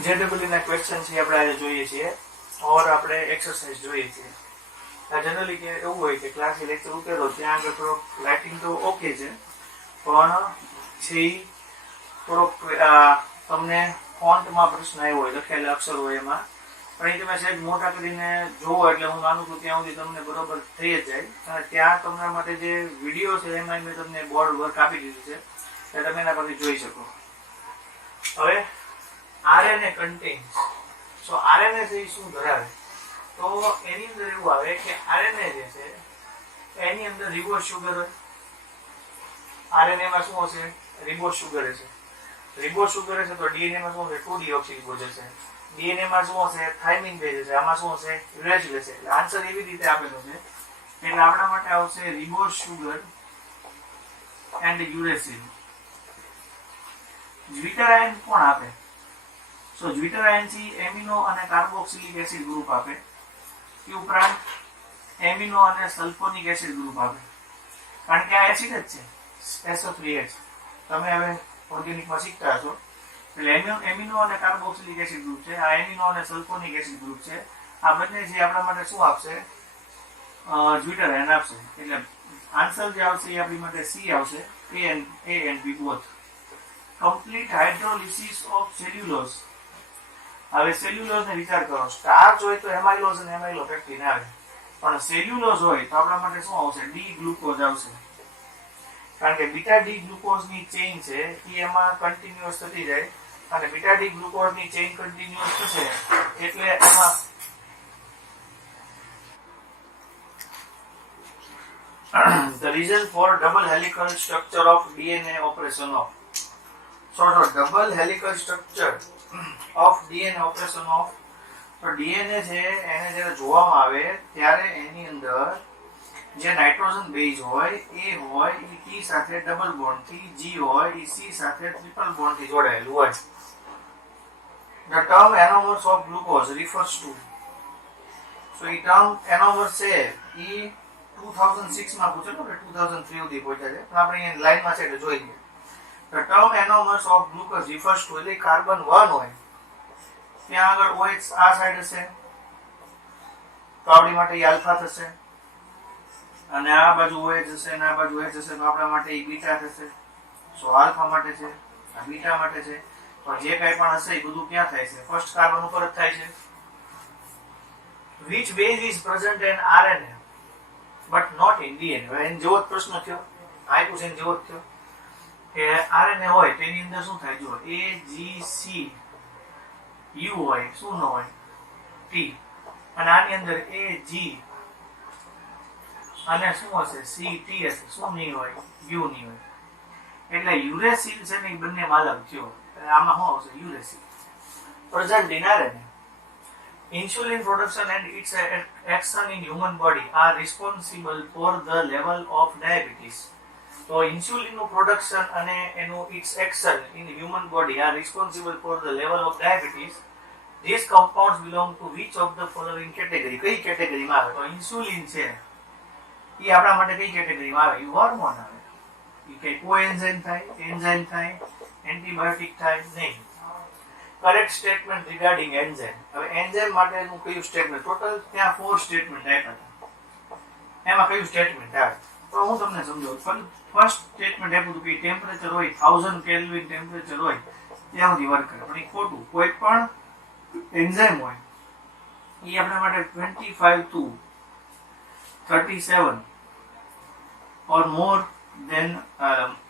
JW ના question છે આપણે આજે જોઈએ છીએ ઓર આપણે એક્સરસાઇઝ જોઈએ છીએ. જનરલી કે એવું હોય કે ક્લાસ લેક્ચર ઉતરેલો ત્યાં આગળ થોડોક લાઇટિંગ તો ઓકે છે, પણ છે થોડોક તમને ફોન્ટમાં પ્રશ્ન આવ્યો હોય, લખેલા અક્ષર હોય એમાં, પણ એ તમે સહેજ મોટા કરીને જોવો એટલે હું માનું છું ત્યાં સુધી તમને બરોબર થઈ જ જાય. અને ત્યાં તમારા માટે જે વિડીયો છે એમાં મેં તમને બોર્ડ વર્ક આપી દીધું છે, એટલે તમે એના પરથી જોઈ શકો. હવે RNA contains, so RNA છે શું ધરાવે, તો એની અંદર એવું આવે કે RNA જે છે એની અંદર રિબોઝ સુગર હોય. RNA માં શું હશે? રિબોઝ સુગર હશે. રિબોઝ સુગર હશે તો DNA માં શું હશે? 2-deoxyriboz હશે. DNA માં શું હશે? થાઇમિન બેઝ હશે. આમાં શું હશે? યુરેસિલ હશે. એટલે આન્સર એવી રીતે આપેલો છે એટલે આપણા માટે આવશે રિબોઝ સુગર એન્ડ યુરેસિલ. જ્વિટરાયન કોણ આપે? સો જ્વિટરાયન થી એમિનો અને કાર્બોક્સિલિક એસિડ ગ્રુપ આપે. એ ઉપરાંત એમિનો અને સલ્ફોનિક એસિડ ગ્રુપ આપે, કારણ કે આ એસિડ જ છે SO3H. તમે હવે ઓર્ગેનિકમાં શીખતા હશો એટલે એમિનો અને કાર્બોક્સિલિક એસિડ ગ્રુપ છે. આ એમિનો અને સલ્ફોનિક એસિડ ગ્રુપ છે. આ બંને જે આપણા માટે શું આપશે? જ્વિટરાયન આપશે. એટલે આન્સર જે આવશે એ આપણી માટે C આવશે. A and B both. Complete hydrolysis of cellulose. હવે સેલ્યુલોઝ ને વિચાર કરો, સ્ટાર્ચ હોય તો એમાઇલોઝ અને એમાઇલોપેક્ટિન આવે, પણ સેલ્યુલોઝ હોય તો આપણા માટે શું આવશે? ડી ગ્લુકોઝ આવશે. કારણ કે બીટા ડી ગ્લુકોઝ ની ચેઇન છે એ એમાં કન્ટિન્યુઅસ થતી જાય, અને બીટા ડી ગ્લુકોઝ ની ચેઇન કન્ટિન્યુઅસ થશે એટલે એમાં the reason for double helical structure of DNA operation of double helical structure of DNA operation of, તો DNA છે એને જ્યારે જોવામાં આવે ત્યારે એની અંદર જે નાઇટ્રોજન બેઝ હોય એ હોય એ T સાથે ડબલ બોન્ડ થી, G હોય એ C સાથે ટ્રિપલ બોન્ડ થી જોડાયેલું હોય. The term anomers of glucose refers to, so A term anomers છે એ 2006 માં પૂછેલું કે 2003 સુધી પહોંચ્યા છે, પણ આપણે અહીંયા લાઈનમાં છે એટલે જોઈ લઈએ. The term anomers of glucose refers to, એટલે કાર્બન 1 હોય ત્યાં આગળ OH આ સાઈડ હશે તો આપણી માટે એ આલ્ફા થશે, અને આ બાજુ OH હશે અને આ બાજુ OH હશે તો આપણા માટે એ બીટા થશે. સો આલ્ફા માટે છે, આ બીટા માટે છે, પણ જે કંઈ પણ હશે એ બધું ક્યાં થાય છે? ફર્સ્ટ કાર્બન ઉપર જ થાય છે. Which base is present in RNA but not in DNA? હવે એનો જેવો જ પ્રશ્ન થયો, આપ્યું છે જેવો જ થયો કે RNA હોય તેની અંદર શું થાય? જો A, G, C, U હોય, શું ન હોય? T. અને આની અંદર A, G અને શું હશે? C, T હશે. શું નહીં હોય? U નહીં હોય. એટલે યુરેસિલ છે ને એ બંને માલક થયો. આમાં શું આવશે? Uracil. Present in RNA. Insulin production and its action in human body are responsible for the level of diabetes. તો ઇન્સ્યુલિનનું પ્રોડક્શન અને એનું it's action in human body are responsible for the level of diabetes. This compounds belong to which of the following category? કઈ કેટેગરીમાં આવે? તો insulin છે એ આપણા માટે કઈ કેટેગરીમાં આવે? એ હોર્મોન આવે. એ કઈ કોએન્ઝાઇમ થાય, એન્ઝાઇમ થાય, એન્ટીબાયોટિક થાય નહીં. Correct statement regarding enzyme. હવે એન્ઝાઇમ માટેનું કયું સ્ટેટમેન્ટ? ટોટલ ત્યાં 4 સ્ટેટમેન્ટ આપ્યા હતા, એમાં કયું સ્ટેટમેન્ટ આવે તો હું તમને સમજાવું. ફર્સ્ટ સ્ટેટમેન્ટ આપ્યું હતું કે ટેમ્પરેચર હોય 1000 કેલ્વિન ટેમ્પરેચર હોય ત્યાં સુધી વર્ક કરે, પણ એ ખોટું. કોઈ પણ એન્ઝાઇમ હોય એ આપણા માટે 25 to 37 or more than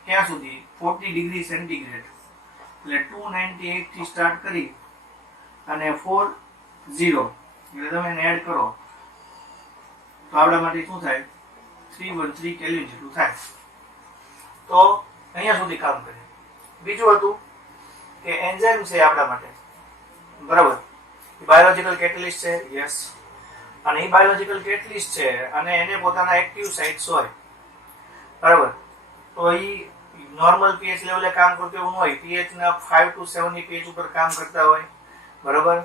ક્યાં સુધી? 40 ડિગ્રી સેન્ટીગ્રેડ, એટલે 298 થી સ્ટાર્ટ કરી અને 40 એટલે તમે એને એડ કરો તો આપણા માટે શું થાય? 313 કેલ્વિન જેટલું થાય. તો અહીંયા સુધી કામ કરે. બીજું હતું કે એન્ઝાઇમ છે આપણા માટે, બરાબર, એ બાયોલોજિકલ કેટલિસ્ટ છે. યસ. અને એ બાયોલોજિકલ કેટલિસ્ટ છે અને એને પોતાના એક્ટિવ સાઇટ્સ હોય, બરાબર. તો એ નોર્મલ પીએચ લેવલે કામ કરતું એવું ન હોય, પીએચ ના 5 to 7 ની પીએચ ઉપર કામ કરતા હોય, બરાબર.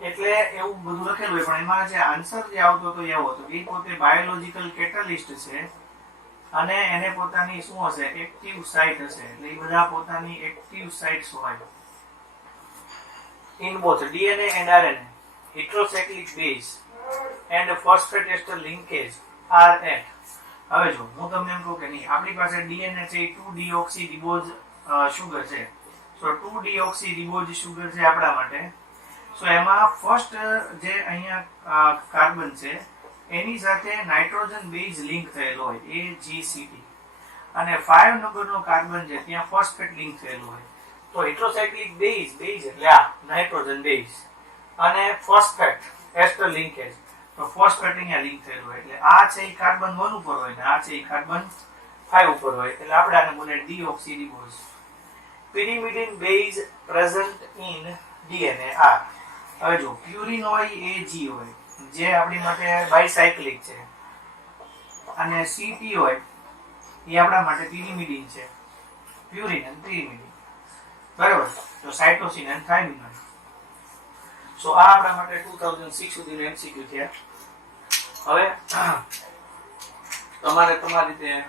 એટલે એવું બધું લખેલું હોય, પણ એમાં જે આન્સર જે આવતો હતો એવો હતો એ પોતે બાયોલોજિકલ કેટલિસ્ટ છે અને એને પોતાની શું હશે? એક્ટિવ સાઇટ હશે. એટલે એ બધા પોતાની એક્ટિવ સાઇટ્સ હોય. in both DNA and RNA, heterocyclic base and phosphate ester linkage are at. હવે જો હું તમને એમ કહું કે નહીં, આપણી પાસે DNA છે એ 2-deoxyriboz સુગર છે. સો 2-deoxyriboz સુગર છે આપણા માટે. સો એમાં ફર્સ્ટ જે અહીંયા કાર્બન છે એની સાથે નાઇટ્રોજન બેઝ લિંક થયેલો હોય AGCT, અને 5 નંબરનો કાર્બન છે ત્યાં ફોસ્ફેટ લિંક થયેલું હોય. તો હેટ્રોસાયક્લિક બેઝ એટલે આ નાઇટ્રોજન બેઝ અને ફોસ્ફેટ એસ્ટર લિંકેજ, તો ફોસ્ફેટ અહીંયા લિંક થયેલું હોય એટલે આ છે એ કાર્બન 1 ઉપર હોય ને આ છે એ કાર્બન 5 ઉપર હોય એટલે આપણે આને બોલે deoxyriboz. pyrimidine base present in DNA are. હવે જો પ્યુરિન હોય AG હોય જે આપણી માટે બાયસાયક્લિક છે, અને CT હોય એ આપણા માટે પિરિમિડિન છે, પ્યુરિન અને પિરિમિડિન, બરાબર. તો સાયટોસિન અને થાઇમિન. સો આ આપણા માટે 2006 સુધીનો MCQ થયા. હવે તમારે તમારી રીતે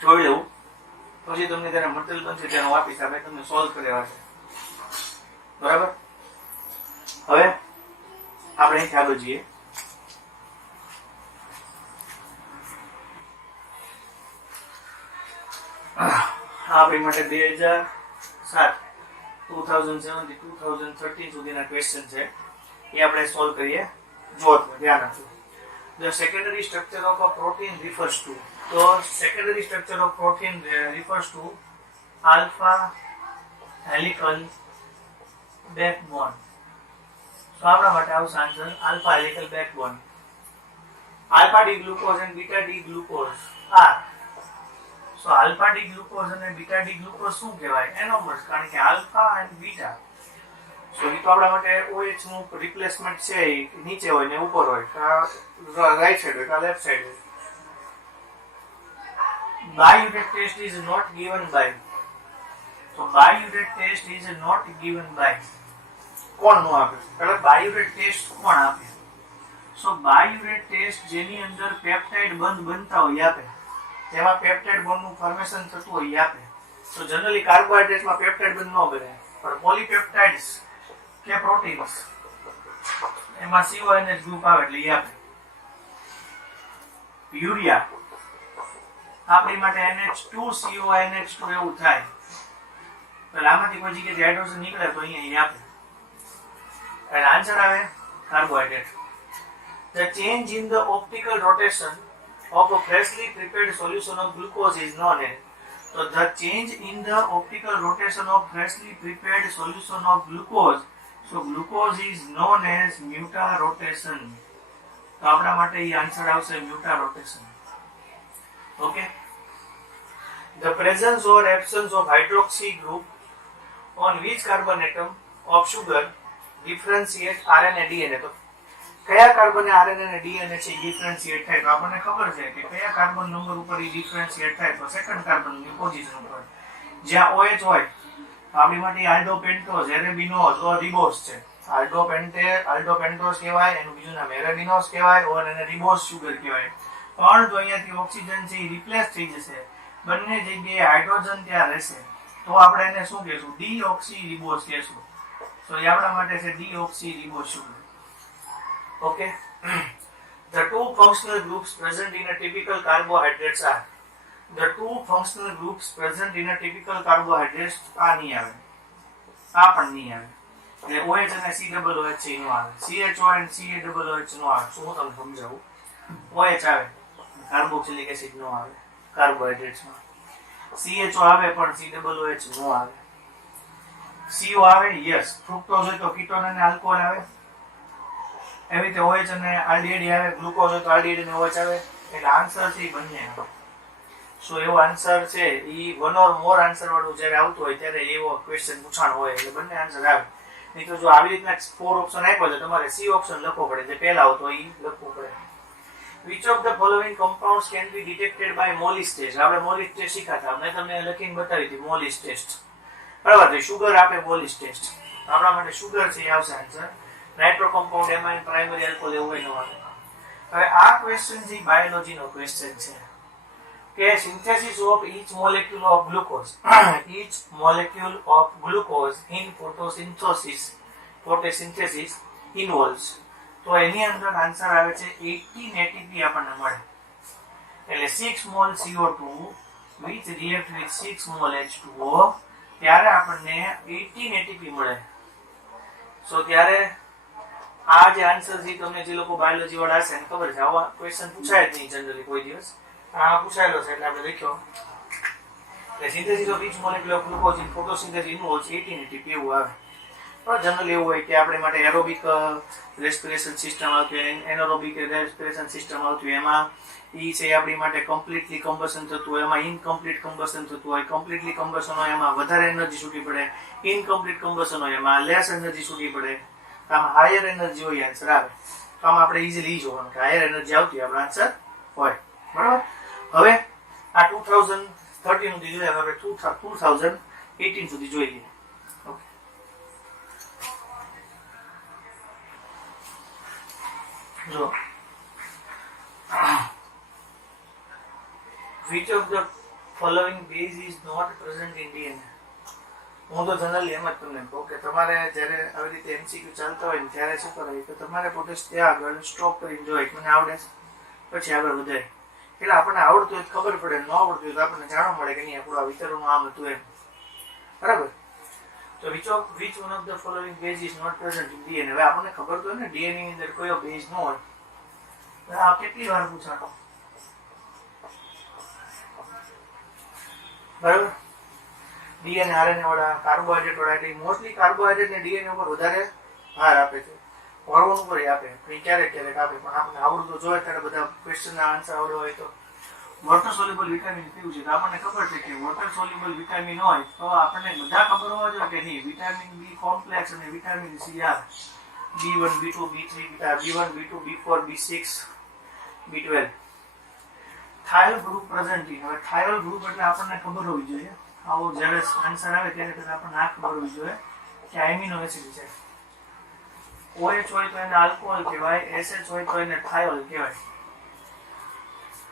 જોઈ લેવું, પછી તમને તેના મટીરિયલ બનશે તેનો આપીશ, આપણે તમને સોલ્વ કરેવા છે, બરાબર. હવે આપણે અહીં આગળ જઈએ. આપણી માટે 2007 2007 થી 2013 સુધીના ક્વેશ્ચન છે એ આપણે સોલ્વ કરીએ. જો ધ્યાન રાખજો. The secondary structure of a protein refers to. તો secondary structure of protein refers to alpha helical backbone. So આપણા માટે આવશે answer alpha helical backbone. Alpha D glucose and beta D glucose are. So alpha D glucose અને beta D glucose શું કહેવાય? એનોમર્સ, કારણ કે alpha and beta. So એ તો આપણા માટે OH નું રિપ્લેસમેન્ટ છે એ નીચે હોય ને ઉપર હોય, રાઈટ સાઈડ હોય કે લેફ્ટ સાઈડ હોય. Biuret test is not given by. So biuret test is not given by. કોણ નો આપે? એટલે biuret test કોણ આપે? So biuret test જેની અંદર પેપ્ટાઇડ બંધ બનતા હોય આપે, તેમાં પેપ્ટાઇડ બોન્ડનું ફોર્મેશન થતું હોય આપે. તો જનરલી કાર્બોહાઈડ્રેટ્સમાં પેપ્ટાઇડ બંધ ન બને, પણ પોલીપેપ્ટાઇડ્સ કે પ્રોટીન્સ એમાં CONH ગ્રુપ આવે એટલે એ આપે. યુરિયા આપણી માટે NH2CONH2 એવું થાય, એટલે આમાંથી કોઈ જગ્યાએ હાઇડ્રોજન નીકળે તો અહીંયા આપે, એટલે આન્સર આવે carbohydrate. The change in the optical rotation of a freshly prepared solution of glucose is known as. So the change in the optical rotation of freshly prepared solution of glucose, so glucose is known as mutarotation. તો આપણા માટે એ answer આવશે mutarotation. Okay. The presence or absence of hydroxy group on which carbon atom of sugar differentiate RNA DNA. તો કયા carbon RNA અને DNA છે differentiate થાય તો આપણને ખબર છે કે કયા કાર્બન નંબર ઉપર એ ડિફરન્શિએટ થાય તો સેકન્ડ કાર્બનની પોઝિશન ઉપર. જ્યાં OH હોય તો આપણી માટે આલ્ડોપેન્ટોઝ, એરેબિનોઝ or રિબોઝ છે. આલ્ડોપેન્ટોઝ કહેવાય, એનું બીજું નામ એરેબિનોઝ કહેવાય ઓર એને રિબોઝ સુગર કહેવાય. પણ જો અહીંયાથી ઓક્સિજન છે એ રિપ્લેસ થઈ જશે, બંને જગ્યાએ હાઇડ્રોજન ત્યાં રહેશે, તો આપણે એને શું કહેશું? ડીઓક્સીરિબોઝ કહેશું. તો એ આપણા માટે છે ડીઓક્સીરિબોઝ sugar. Okay. The two functional groups present in a typical carbohydrates are. The two functional groups present in a typical carbohydrates આ નહીં આવે, આ પણ નહીં આવે, એટલે OH અને COOH છે નો આવે, CHO અને CaOH નો આવે. શું હું તમને સમજાવું? OH આવે, કાર્બોક્સિલિક એસિડ નો આવે કાર્બોહાઈડ્રેટ્સમાં, CHO આવે પણ COOH નો આવે, CO આવે યસ, ફ્રુક્ટોઝ હોય તો કીટોન અને આલ્કોહોલ આવે, એવી રીતે OH અને આલ્ડીહાઇડ આવે, ગ્લુકોઝ હોય તો આલ્ડીહાઇડ અને OH આવે, એટલે આન્સર છે બંને આવે. સો એવો આન્સર છે એ વન ઓર મોર આન્સર વાળું જ્યારે આવતું હોય ત્યારે એવો ક્વેશ્ચન પૂછાણ હોય એટલે બંને આન્સર આવે. નહીં તો જો આવી રીતના 4 ઓપ્શન આપ્યો છે તમારે C ઓપ્શન લખવો પડે, જે પહેલા આવતો એ લખવું પડે. Which of the following compounds can be detected by Mollis test? આપણે મોલિસ ટેસ્ટ શીખાતા, મેં તમને લખીને બતાવી હતી મોલિસ ટેસ્ટ, બરાબર છે. શુગર આપે મોલિસ ટેસ્ટ, આપણા માટે શુગર છે એ આવશે answer. Nitro compound, amine, primary alcohol એવું હોય ન આવે. હવે આ ક્વેશ્ચન છે બાયોલોજી નો ક્વેશ્ચન છે કે synthesis of each molecule of glucose each molecule of glucose in photosynthesis involves. તો એની અંદર આન્સર આવે છે 18 ATP આપણને મળે. એટલે 6 mall CO2 which react with 6 mall H2O ત્યારે આપણને 18 ATP મળે. સો ત્યારે આ જે આન્સર છે તમને જે લોકો બાયોલોજી વાળા હશે એને ખબર છે, આવા ક્વેશ્ચન પૂછાય જ નહીં જનરલી કોઈ દિવસ. આ પૂછાયેલો છે એટલે આપણે લખ્યો કે synthesis of each molecule of glucose in photosynthesis involves 18 ATP એવું આવે. પણ જનરલી એવું હોય કે આપણે માટે એરોબિક રેસ્પિરેશન સિસ્ટમ આવતી હોય, એનએરોબિક રેસ્પિરેશન સિસ્ટમ આવતી હોય, એમાં ઈ છે આપણી માટે કમ્પ્લીટલી કમ્બશન થતું હોય, એમાં ઇનકમ્પ્લીટ કમ્બશન થતું હોય, કમ્પ્લીટલી કમ્બશન હોય એમાં વધારે એનર્જી છૂટી પડે, ઇનકમ્પ્લીટ કમ્બશન હોય એમાં લેસ એનર્જી છૂટી પડે. આમાં હાયર એનર્જી હોય આન્સર આવે. તો આમાં આપણે ઇઝીલી જોવાનું કે હાયર એનર્જી આવતી આપણો આન્સર હોય. બરાબર. હવે આ 2013 સુધી જોઈએ, હવે 2018 સુધી જોઈ લઈએ. ઓકે, જો which of the following base is not present in DNA? હું તો જનરલી એમ જ તમને કહું કે તમારે જ્યારે આવી રીતે MCQ ચાલતા હોય ને ત્યારે શું કરાય કે તમારે પોતે ત્યાં આગળ સ્ટોપ કરીને જોઈએ મને આવડે છે પછી આગળ વધારે. એટલે આપણને આવડતું હોય ખબર પડે, ન આવડતું હોય તો આપણને જાણવા મળે કે નહીં આપણું આ વિચારવાનું આમ હતું એમ. બરાબર. તો which one of the following base is not present in DNA? હવે આપણને ખબર તો હોય ને DNA ની અંદર કયો બેઝ ન હોય. આ કેટલી વાર પૂછાણો. બરાબર. DNA RNA વાળા, કાર્બોહાઈડ્રેટ વાળા, એટલે મોસ્ટલી કાર્બોહાઈડ્રેટ ને DNA ઉપર વધારે ભાર આપે છે, હોર્મોન ઉપર આપે, ક્યારેક ક્યારેક આપે. પણ આપણને આવડતું જોઈએ ત્યારે બધા ક્વેશ્ચનના આન્સર આવડ્યો હોય તો વોટર સોલ્યુબલ વિટામિન કયું છે તો આપણને ખબર છે કે વોટર સોલ્યુબલ વિટામિન હોય તો આપણને બધા ખબર હોવા જોઈએ કે નહીં વિટામિન બી કોમ્પ્લેક્સ અને વિટામિન સી આવે, B1 B2 B3 B1 B2 B4 B6 B12 થાયલ group present. હવે થાયલ ગ્રુપ એટલે આપણને ખબર હોવી જોઈએ, આવો જ્યારે આન્સર આવે ત્યારે પહેલા આપણને આ ખબર હોવી જોઈએ કે એમિનો એસિડ છે. OH હોય તો એને આલ્કોહોલ કહેવાય, SH હોય તો એને થાયોલ કહેવાય.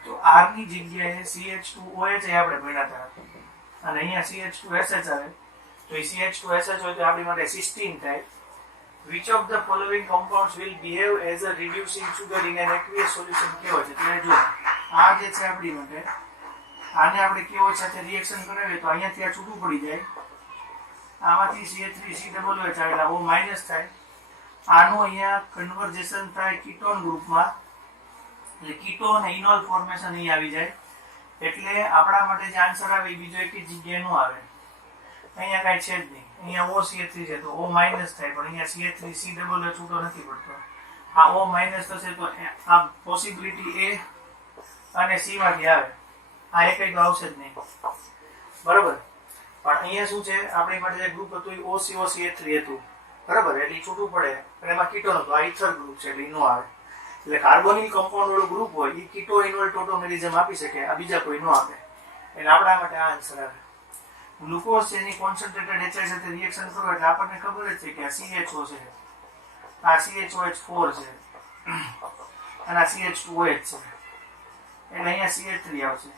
તો R ની જગ્યાએ CH2OH આપણે ભણ્યા હતા અને અહીંયા CH2SH આવે તો એ CH2SH હોય તો આપણી માટે સિસ્ટીન થાય. Which of the following compounds will behave as a reducing sugar in an aqueous solution? કેવો છે ત્યારે જુઓ, આ જે છે આપણી માટે આને આપણે કેવો સાથે રિએક્શન કરાવીએ તો અહીંયાથી આ છૂટું પડી જાય, આમાંથી CH3COOH આવે O માઇનસ થાય, આનું અહીંયા કન્વર્જેશન થાય કીટોન ગ્રુપમાં એટલે કીટો અને ઇનોલ ફોર્મેશન અહીં આવી જાય. એટલે આપણા માટે જે આન્સર આવે એ બીજો એક જ જગ્યાએ ન આવે, અહીંયા કાંઈ છે જ નહીં. અહીંયા OCH3 છે તો O માઇનસ થાય પણ અહીંયા CH3COOH છૂટો નથી પડતો. આ O માઇનસ થશે તો આ પોસિબિલિટી A અને C માંથી આવે, આ એકઈ તો આવશે જ નહીં. બરાબર. પણ અહીંયા શું છે આપણી માટે જે ગ્રુપ હતું એ OCOCH3 હતું. બરાબર. એટલે છૂટું પડે અને એમાં કીટોન હતું, આ ઇથર ગ્રુપ છે એટલે નો આવે. એટલે કાર્બોનિલ કમ્પાઉન્ડ વાળો ગ્રુપ હોય એ કીટો ઇનોલ ટોટોમેરિઝમ આપી શકે, આ બીજા કોઈ નો આપે. એટલે આપણા માટે આ આન્સર આવે. ગ્લુકોઝ છે એની કોન્સન્ટ્રેટેડ HI સાથે રિએક્શન કરો એટલે આપણને ખબર જ છે કે આ CHO છે, આ CHOH4 છે અને આ CH2OH છે. એટલે અહીંયા CH3 આવશે,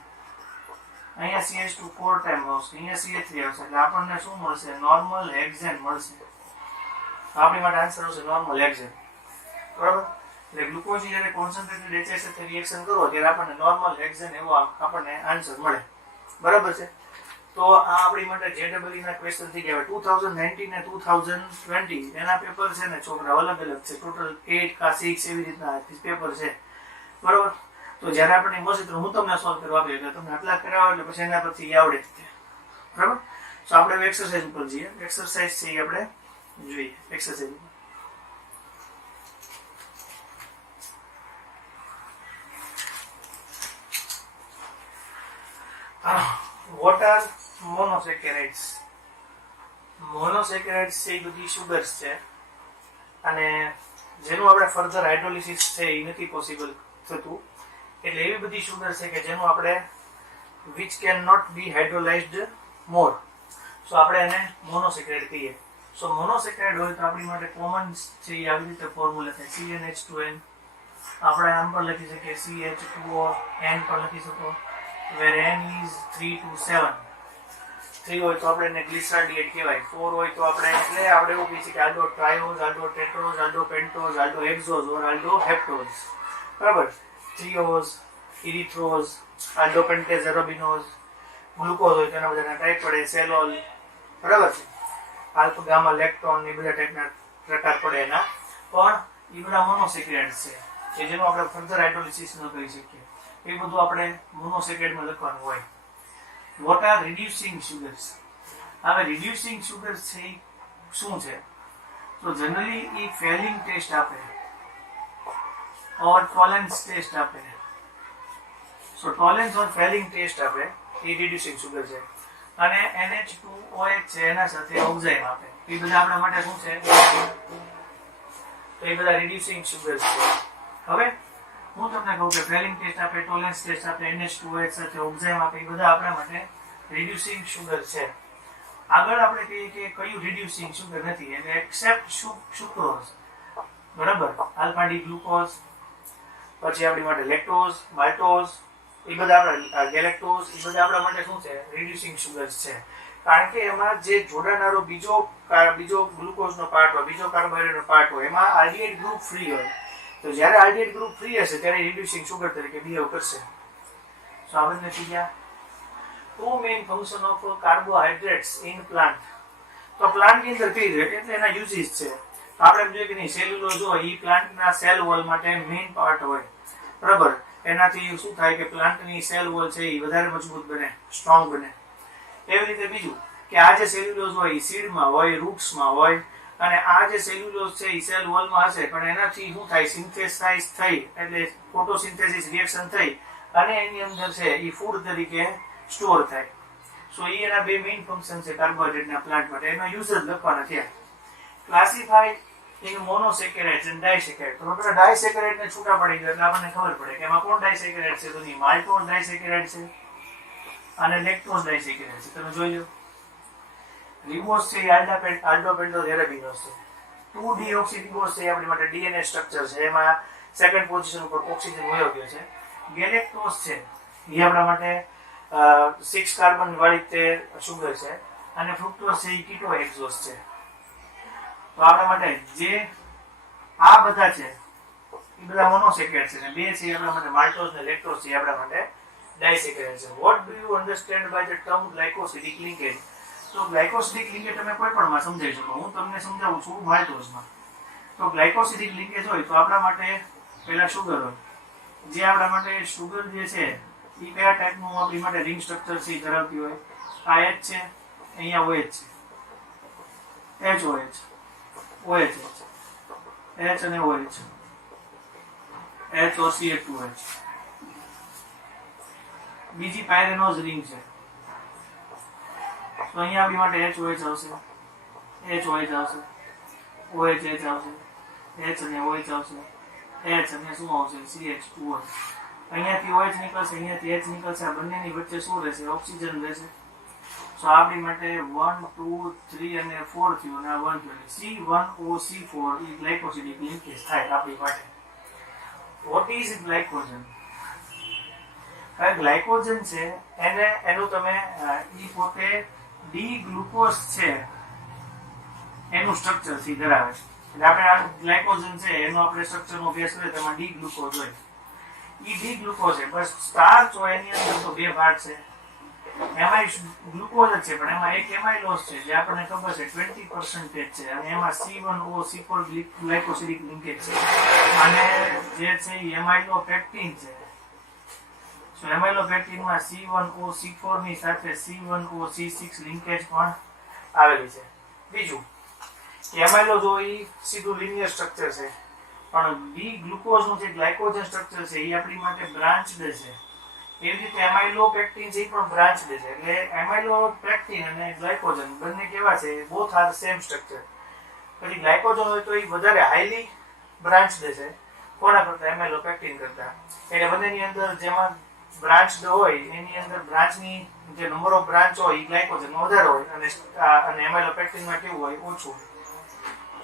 અહીંયા CH2 4 ટાઈમ આવશે, અહીંયા CH3 આવશે. એટલે આપણને શું મળશે? નોર્મલ હેક્ઝેન મળશે. આપણી માટે આન્સર આવશે નોર્મલ હેક્ઝેન. બરાબર. એટલે ગ્લુકોઝ જ્યારે કોન્સન્ટ્રેટેડ HI સાથે રિએક્શન કરો ત્યારે આપણને નોર્મલ હેક્ઝેન એવો આપણને આન્સર મળે. બરાબર છે. તો આ આપણી માટે JEE ના ક્વેશ્ચન થઈ ગયા. 2019 ને 2020 એના પેપર છે ને છોકરા અલગ અલગ છે, ટોટલ 8 કા 6 એવી રીતના પેપર છે. બરાબર. તો જ્યારે આપણને મળશે તો હું તમને સોલ્વ કરવા આપ્યો એટલે તમને આટલા કરાવો એટલે પછી એના પરથી આવડે જ. બરાબર. તો આપણે એક્સરસાઇઝ ઉપર જઈએ. એક્સરસાઇઝ છે એ આપણે જોઈએ. Exercise what are monosaccharides? મોનોસેકેરાઇડ્સ છે એ બધી શુગર્સ છે અને જેનું આપણે ફર્ધર હાઇડ્રોલિસિસ છે એ નથી પોસિબલ થતું. એટલે એવી બધી શુગર છે કે જેનું આપણે which can not be hydrolyzed more, સો આપણે એને મોનોસેકેરાઇડ કહીએ. સો મોનોસેકેરાઇડ હોય તો આપણી માટે કોમન છે એ આવી રીતે ફોર્મ્યુલા થાય CnH2n. આપણે આમ પણ લખી શકીએ CH2O n પણ લખી શકો, where n is 3 to 7. 3 હોય તો આપણે એને ગ્લિસરાલ્ડિએટ કહેવાય. 4 હોય તો આપણે એટલે આપણે એવું કહીએ કે આલ્ડો ટ્રાયોઝ, આલ્ડો ટેટ્રોઝ, આલ્ડો પેન્ટોઝ, આલ્ડો હેક્ઝોઝ ઓર આલ્ડો હેપ્ટોઝ. બરાબર. થ્રીઓઝ, ઇરિથ્રોઝ, આલ્ડો પેન્ટેઝ, એરોબિનોઝ. ગ્લુકોઝ હોય તેના બધાના ટાઈપ પડે. સેલોલ. બરાબર છે. આલ્ફા, ગામા, લેક્ટોન એ બધા ટાઈપના પ્રકાર પડે એના. પણ એ બધા મોનોસેકેરાઇડ્સ છે કે જેનું આપણે ફર્ધર હાઇડ્રોલિસિસ ન કરી શકીએ. એ બધું આપણે મોનોસેકેરાઇડમાં લખવાનું હોય. What are reducing sugars? હવે રિડ્યુસિંગ સુગર્સ છે એ શું છે? તો જનરલી એ ફેલિંગ ટેસ્ટ આપે ઓર ટોલરન્સ ટેસ્ટ આપે. સો ટોલરન્સ ઓર ફેલિંગ ટેસ્ટ આપે એ રિડ્યુસિંગ સુગર છે. અને NH2OH છે એના સાથે ઓક્ઝાઇમ આપે. એ બધા આપણા માટે શું છે? તો એ બધા રિડ્યુસિંગ સુગર્સ છે. હવે હું તમને કહું કે ફેલિંગ ટેસ્ટ આપે, ટોલરન્સ ટેસ્ટ આપે, NH2OH સાથે ઓક્ઝાઇમ આપે, એ બધા આપણા માટે રિડ્યુસિંગ સુગર છે. આગળ આપણે કહીએ કે કયું રિડ્યુસિંગ સુગર નથી, એટલે એક્સેપ્ટ સુક્રોઝ. બરાબર. આલ્ફા ડી ગ્લુકોઝ, પછી આપણી માટે લેક્ટોઝ, માલ્ટોઝ, એ બધા આપણા ગેલેક્ટોઝ, એ બધા આપણા માટે શું છે? રિડ્યુસિંગ સુગર્સ છે. કારણ કે એમાં જે જોડાનારો બીજો ગ્લુકોઝનો પાર્ટ હોય, બીજો કાર્બોહાઈડ્રેટનો પાર્ટ હોય, એમાં આલ્ડિહાઇડ ગ્રુપ ફ્રી હોય. તો જ્યારે આલ્ડિહાઇડ ગ્રુપ ફ્રી હશે ત્યારે રિડ્યુસિંગ સુગર તરીકે બિહેવ કરશે. સો આ બંને થઈ ગયા. Two main function of carbohydrates in plant. તો પ્લાન્ટની અંદર કઈ રહે એટલે એના યુઝિસ છે. આપણે એમ જોઈએ કે નહીં, સેલ્યુલોઝ હોય એ પ્લાન્ટના સેલ વોલ માટે મેઇન પાર્ટ હોય. બરાબર. એનાથી શું થાય કે પ્લાન્ટની સેલ વોલ છે એ વધારે મજબૂત બને, સ્ટ્રોંગ બને. એવી રીતે બીજું કે આ જે સેલ્યુલોઝ હોય એ સીડમાં હોય, રૂટ્સમાં હોય, અને આ જે સેલ્યુલોઝ છે એ સેલ વોલમાં હશે, પણ એનાથી શું થાય? સિન્થેસાઇઝ થઈ, એટલે ફોટોસિન્થેસિસ રિએક્શન થઈ અને એની અંદર છે એ ફૂડ તરીકે સ્ટોર થાય. સો એ એના બે મેઇન ફંક્શન છે કાર્બોહાઈડ્રેટના પ્લાન્ટ માટે. એનો યુઝ જ લખવાના થયા. Classify in મોનોસેકેરાઇડ્સ and ડાયસેકેરાઇડ. તો આપણે ડાયસેકેરાઇડને છૂટા પડી ગયા એટલે આપણને ખબર પડે કે એમાં કોણ ડાયસેકેરાઇડ છે? તો નહીં, માલ્ટોઝ ડાયસેકેરાઇડ છે અને લેક્ટોઝ ડાયસેકેરાઇડ છે. તમે જોઈ લો. રિબોઝ છે એ આલ્ડો પેન્ટોઝ એરેબિનોઝ છે. 2-deoxyriboz છે એ આપણી માટે ડીએનએ સ્ટ્રક્ચર છે. એમાં સેકન્ડ પોઝિશન ઉપર ઓક્સિજન વયો ગયો છે. ગેલેક્ટોઝ છે એ આપણા માટે 6 કાર્બન વાળી તે સુગર છે. અને ફ્રુક્ટોઝ છે એ કીટો એક્ઝોઝ છે. તો આપણા માટે જે આ બધા છે એ બધા મોનોસેકેરાઇડ છે. બે છે આપણા માટે માલ્ટોઝ ને લેક્ટોઝ છે આપણા માટે ડાયસેકેરાઇડ છે. What do you understand by the term glycosidic linkage? તો ગ્લાયકોસિડિક લિંકેજ તમે કોઈ પણમાં સમજાવી શકો. હું તમને સમજાવું છું માલ્ટોઝમાં. તો ગ્લાયકોસિડિક લિંકેજ હોય તો આપણા માટે પહેલા સુગર હોય. જે આપણા માટે સુગર જે છે એ કયા ટાઈપનું આપણી માટે રિંગ સ્ટ્રક્ચર છે એ ધરાવતી હોય? આ H છે, અહીંયા OH છે, HOH, OH, H અને OH, HOCH2H. બીજી પાયરેનોઝ રિંગ છે. તો અહીંયા આપણી માટે HOH આવશે, HOH આવશે, OH આવશે, H અને OH આવશે, H અને શું આવશે? CH2O. અહીંયાથી OH નીકળશે, અહીંયાથી H નીકળશે. આ બંનેની વચ્ચે શું રહેશે? ઓક્સિજન રહેશે. સો આપણી માટે 1, 2, 3 અને 4 થયું અને આ 1 થયું. C1OC4 એ ગ્લાયકોસિડિક લિંકેજ થાય આપણી માટે. What is glycogen? હવે ગ્લાયકોજન છે એનું તમે ઈ પોતે ડી ગ્લુકોઝ છે એનું સ્ટ્રક્ચર થી ધરાવે છે. એટલે આપણે આ ગ્લાયકોજન છે એનો આપણે સ્ટ્રક્ચરનો અભ્યાસ કરીએ તેમાં ડી ગ્લુકોઝ હોય. ઈ ડી ગ્લુકોઝ છે, બસ સ્ટાર્ચ હોય એની અંદર તો બે ભાગ છે. એમાં ગ્લુકોઝ જ છે પણ એમાં એક એમાઇલોઝ છે જે આપણને ખબર છે 20% છે અને એમાં C1OC4 ગ્લાયકોસિડિક લિંકેજ છે. અને જે છે એ એમાઇલોપેક્ટિન છે. સો એમાઇલોપેક્ટિનમાં C1OC4 ની સાથે C1OC6 લિંકેજ પણ આવેલી છે. બીજું એમાઇલોઝ હોય સીધું લિનિયર સ્ટ્રક્ચર છે, પણ ડી ગ્લુકોઝનું જે ગ્લાયકોજન સ્ટ્રક્ચર છે એ આપણી માટે બ્રાન્ચડ છે. એવી રીતે એમાઇલોપેક્ટિન છે એ પણ બ્રાન્ચડ છે. એટલે એમાઇલોપેક્ટિન અને ગ્લાયકોજન બંને કેવા છે? Both are same structure. પછી ગ્લાયકોજન હોય તો એ વધારે હાઈલી બ્રાન્ચડ છે કોના કરતા? એમાઇલોપેક્ટિન કરતા. એટલે બંનેની અંદર જેમાં બ્રાન્ચડ હોય એની અંદર બ્રાન્ચની જે નંબર ઓફ બ્રાન્ચ હોય એ ગ્લાયકોજનમાં વધારે હોય અને એમાઇલોપેક્ટિનમાં કેવું હોય? ઓછું.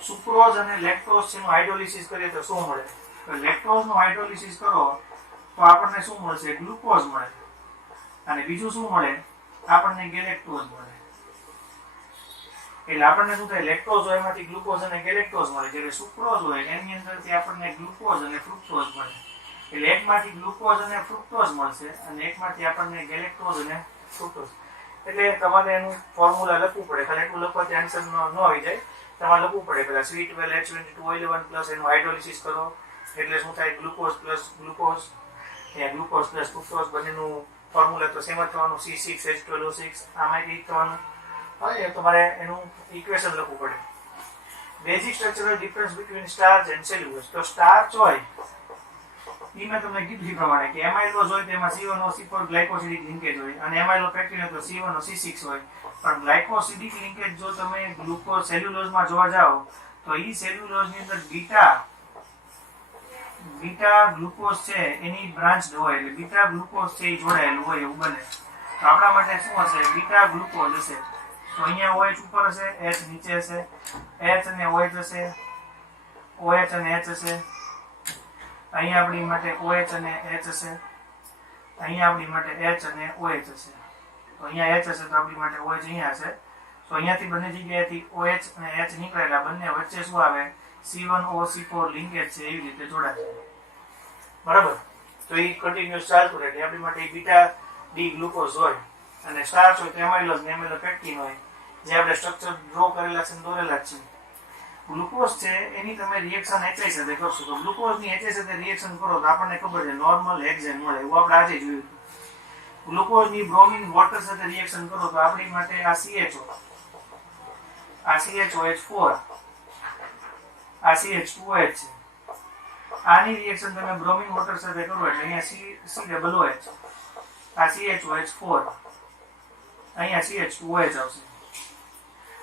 સુક્રોઝ અને લેક્ટોઝ નું હાઇડ્રોલિસિસ કરીએ તો શું મળે? તો લેક્ટોઝ નું હાઇડ્રોલિસિસ કરો તો આપણને શું મળશે? ગ્લુકોઝ મળે. અને બીજું શું મળે, આપણને ગેલેક્ટોઝ મળે. એટલે આપણને શું થાય, લેક્ટોઝ હોય એમાંથી ગ્લુકોઝ અને ગેલેક્ટોઝ મળે. જ્યારે સુક્રોઝ હોય એની અંદરથી આપણને ગ્લુકોઝ અને ફ્રુક્ટોઝ મળે. એટલે એકમાંથી ગ્લુકોઝ અને ફ્રુક્ટોઝ મળશે અને એકમાંથી આપણને ગેલેક્ટોઝ અને ફ્રુક્ટોઝ. એટલે તમારે એનું ફોર્મ્યુલા લખવું પડે. ખાલી એટલું લખવાથી આન્સર ન આવી જાય. તમારે લખવું પડે પહેલા C12H22O11 પ્લસ એનું હાઇડ્રોલિસિસ કરો એટલે શું થાય, glucose plus glucose, glucose plus fructose બંનેનું ફોર્મ્યુલા તો સેમ જ થવાનું, C6H12O6. આમાંથી થવાનું હવે તમારે એનું ઇક્વેશન લખવું પડે. Basic structural difference between starch and cellulose. તો સ્ટાર્ચ હોય એ મેં તમને કીધું એ પ્રમાણે કે એમાઇલોઝ હોય તેમાં C1OC4 ગ્લાયકોસિડિક લિંકેજ હોય અને એમાઇલોપેક્ટિન હોય તો C1OC6 હોય. પણ ગ્લાયકોસિડિક લિંકેજ જો તમે ગ્લુકોઝ સેલ્યુલોઝમાં જોવા જાઓ તો એ સેલ્યુલોઝની અંદર બીટા ગ્લુકોઝ છે એની બ્રાન્ચ હોય એટલે બીટા ગ્લુકોઝ છે એ જોડાયેલું હોય એવું બને. તો આપણા માટે શું હશે, બીટા ગ્લુકોઝ હશે. તો અહીંયા OH ઉપર હશે, H નીચે હશે, H અને OH હશે, OH અને H હશે. અહીંયા આપણી માટે OH અને H હશે, અહીંયા આપણી માટે H અને OH હશે. તો અહીંયા H હશે તો આપણી માટે OH અહીંયા હશે. તો અહીંયાથી બંને જગ્યાએથી OH અને H નીકળેલા બંને વચ્ચે શું આવે, C1OC4 લિંકેજ છે એવી રીતે જોડાશે. બરાબર. તો એ કન્ટિન્યુઅસ ચાલતું રહે. આપણી માટે બીટા ડી ગ્લુકોઝ હોય અને સ્ટાર્ચ હોય તો એમાઇલોઝ ને એમાઇલોપેક્ટિન હોય, જે આપણે સ્ટ્રક્ચર ડ્રો કરેલા છે દોરેલા છે. ગ્લુકોઝ છે એની તમે રિએક્શન HI સાથે કરશો તો ગ્લુકોઝની HI સાથે રિએક્શન કરો તો આપણને ખબર છે નોર્મલ હેક્ઝેન મળે. એવું આપણે આજે જોયું હતું. ગ્લુકોઝની બ્રોમિન વોટર સાથે રિએક્શન કરો તો આપણી માટે આ CHO, આ CHOH4, આ CH2OH છે. આની રિએક્શન તમે બ્રોમિન વોટર સાથે કરો એટલે અહીંયા COOH, આ CHOH4, અહીંયા CH2OH આવશે.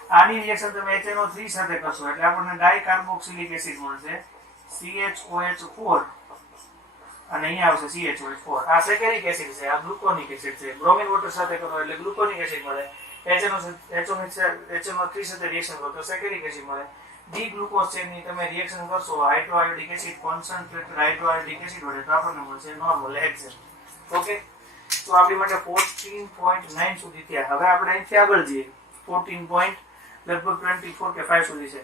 આની રિએક્શન તમે HNO3 સાથે કરશો એટલે આપણને ડાયકાર્બોક્સિલિક એસિડ મળશે, CHOH4 અને અહીંયા આવશે CHOH4. આ સેકેરિક એસિડ છે, આ ગ્લુકોનિક એસિડ છે. બ્રોમિન વોટર સાથે કરો એટલે ગ્લુકોનિક એસિડ મળે. HNO3 સાથે રિએક્શન કરો તો સેકેરિક એસિડ મળે. ડી ગ્લુકોઝ છે એની તમે રિએક્શન કરશો હાઇડ્રોઆયોડિક એસિડ, કોન્સન્ટ્રેટેડ હાઇડ્રોઆયોડિક એસિડ વડે તો આપણને મળશે નોર્મલ હેક્ઝેન. ઓકે. તો આપણી માટે 14.9 સુધી થયા. હવે આપણે અહીંથી આગળ જઈએ 14. લગભગ 24 કે 5 સુધી છે.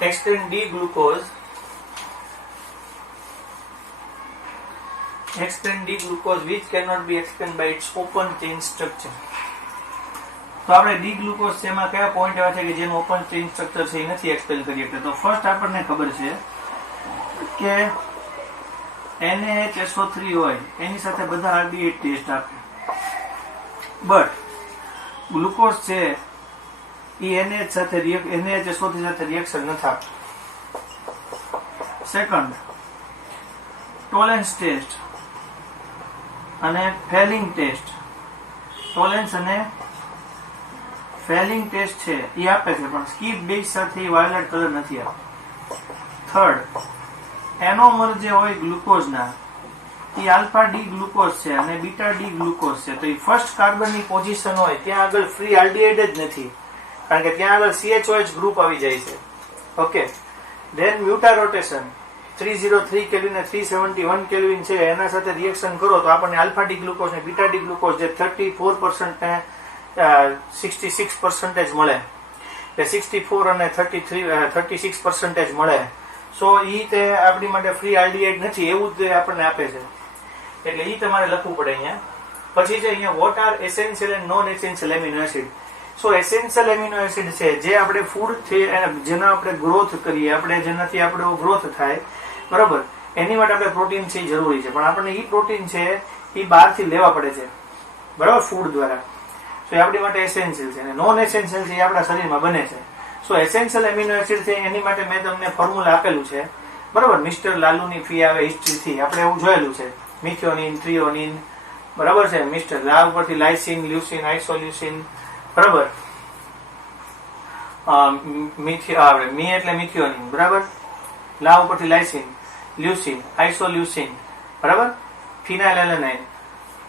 Explain D glucose. Explain D glucose which cannot be explained by its open chain structure. તો આપણે ડી ગ્લુકોઝ છે એમાં કયા પોઈન્ટ એવા છે કે જેનું ઓપન ચેઇન સ્ટ્રક્ચર છે એ નથી એક્સપ્લેન કરી શકતા. તો ફર્સ્ટ આપણને ખબર છે કે NaHSO3 હોય એની સાથે બધા RDH ટેસ્ટ આપે, બટ ગ્લુકોઝ છે એ NaHSO3 સાથે રિએક્શન નથી આપતું. સેકન્ડ, ટોલેન્સ ટેસ્ટ અને ફેલિંગ ટેસ્ટ. ટોલેન્સ અને ફેલિંગ ટેસ્ટ છે એ આપે છે પણ સ્કીપ બેઝ સાથે વાયોલેટ કલર નથી આપતો. થર્ડ, એનોમર જે હોય ગ્લુકોઝના એ આલ્ફા ડી ગ્લુકોઝ છે અને બીટા ડી ગ્લુકોઝ છે. તો એ ફર્સ્ટ કાર્બનની પોઝિશન હોય ત્યાં આગળ ફ્રી આલ્ડિહાઇડ જ નથી, કારણ કે ત્યાં આગળ CHOH ગ્રુપ આવી જાય છે. ઓકે. ધેન મ્યુટા રોટેશન 303 કેલ્વિન અને 371 કેલ્વિન છે એના સાથે રિએક્શન કરો તો આપણને આલ્ફા ડી ગ્લુકોઝ અને બીટા ડી ગ્લુકોઝ જે 34% ને 66% મળે, એટલે 64 અને 36% મળે. સો ઈ તે આપણી માટે ફ્રી આલ્ડિહાઇડ નથી એવું જ આપણને આપે છે, એટલે ઈ તમારે લખવું પડે અહીંયા. પછી છે અહીંયા what are essential and non essential amino acid. So essential amino acid છે જે આપણે ફૂડ છે જેના આપણે ગ્રોથ કરીએ, આપણે જેનાથી આપણો ગ્રોથ થાય, બરાબર, એની માટે આપણે પ્રોટીન છે એ જરૂરી છે. પણ આપણને ઈ પ્રોટીન છે એ બહારથી લેવા પડે છે, બરાબર, ફૂડ દ્વારા. સો એ આપણી માટે એસેન્શિયલ છે અને નોન એસેન્શિયલ છે એ આપણા શરીરમાં બને છે. સો એસેન્શિયલ એમિનો એસિડ છે એની માટે મેં તમને ફોર્મ્યુલા આપેલું છે, બરાબર. મિસ્ટર લાલુની ફી આવે હિસ્ટ્રીથી આપણે એવું જોયેલું છે, મિથિયોનિન, થ્રિયોનિન, બરાબર છે. મિસ્ટર લા ઉપરથી લાઇસિન, લ્યુસિન, આઇસોલ્યુસિન, બરાબર. મી એટલે મિથિયોનિન, બરાબર. લા ઉપરથી લાઇસિન, લ્યુસિન, આઇસોલ્યુસિન, બરાબર. ફિનાઇલેલેનાઇન,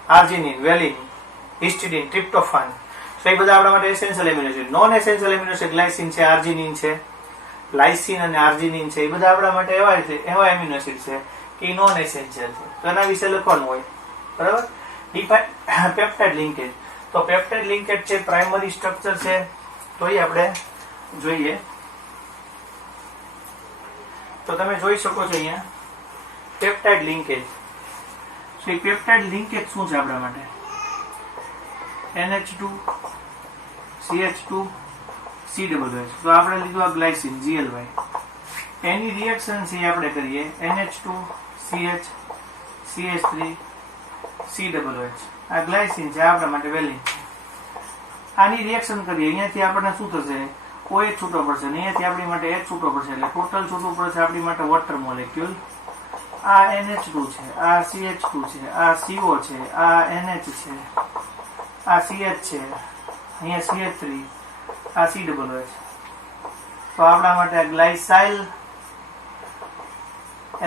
આર્જિનિન, વેલિન, હિસ્ટિડિન, ટ્રિપ્ટોફાન. તો એ બધા આપણા માટે essential amino acid. Non essential amino acid glycine છે, આર્જિનિન છે, લાઇસિન અને આર્જિનિન છે, એ બધા આપણા માટે એવા એમિનો એસિડ છે કે નોન એસેન્શિયલ છે. તો એના વિશે લખવાનું હોય, બરાબર. Peptide linkage. તો પેપ્ટાઇડ લિંકેજ છે પ્રાઇમરી સ્ટ્રક્ચર છે, તો એ આપણે જોઈએ. તો તમે જોઈ શકો છો અહીંયા પેપ્ટાઇડ લિંકેજ. તો એ પેપ્ટાઇડ લિંકેજ શું છે આપણા માટે? NH2 CH2 COOH. તો આપણે લીધું આ ગ્લાયસિન GLY. એની રિએક્શન છે આપણે કરીએ NH2 CH CH3 COOH. આ ગ્લાયસિન છે આપણા માટે વેલિન. આની રિએક્શન કરીએ, અહીંયાથી આપણને શું થશે? OH છૂટો પડશે અને અહીંયાથી આપણી માટે H છૂટો પડશે, એટલે ટોટલ છૂટું પડશે આપણી માટે વોટર મોલેક્યુલ. આ NH2 છે, આ CH2 છે, આ CO છે, આ NH છે, આ CH છે, અહીંયા CH3, આ COOH. તો આપણા માટે ગ્લાયસાઇલ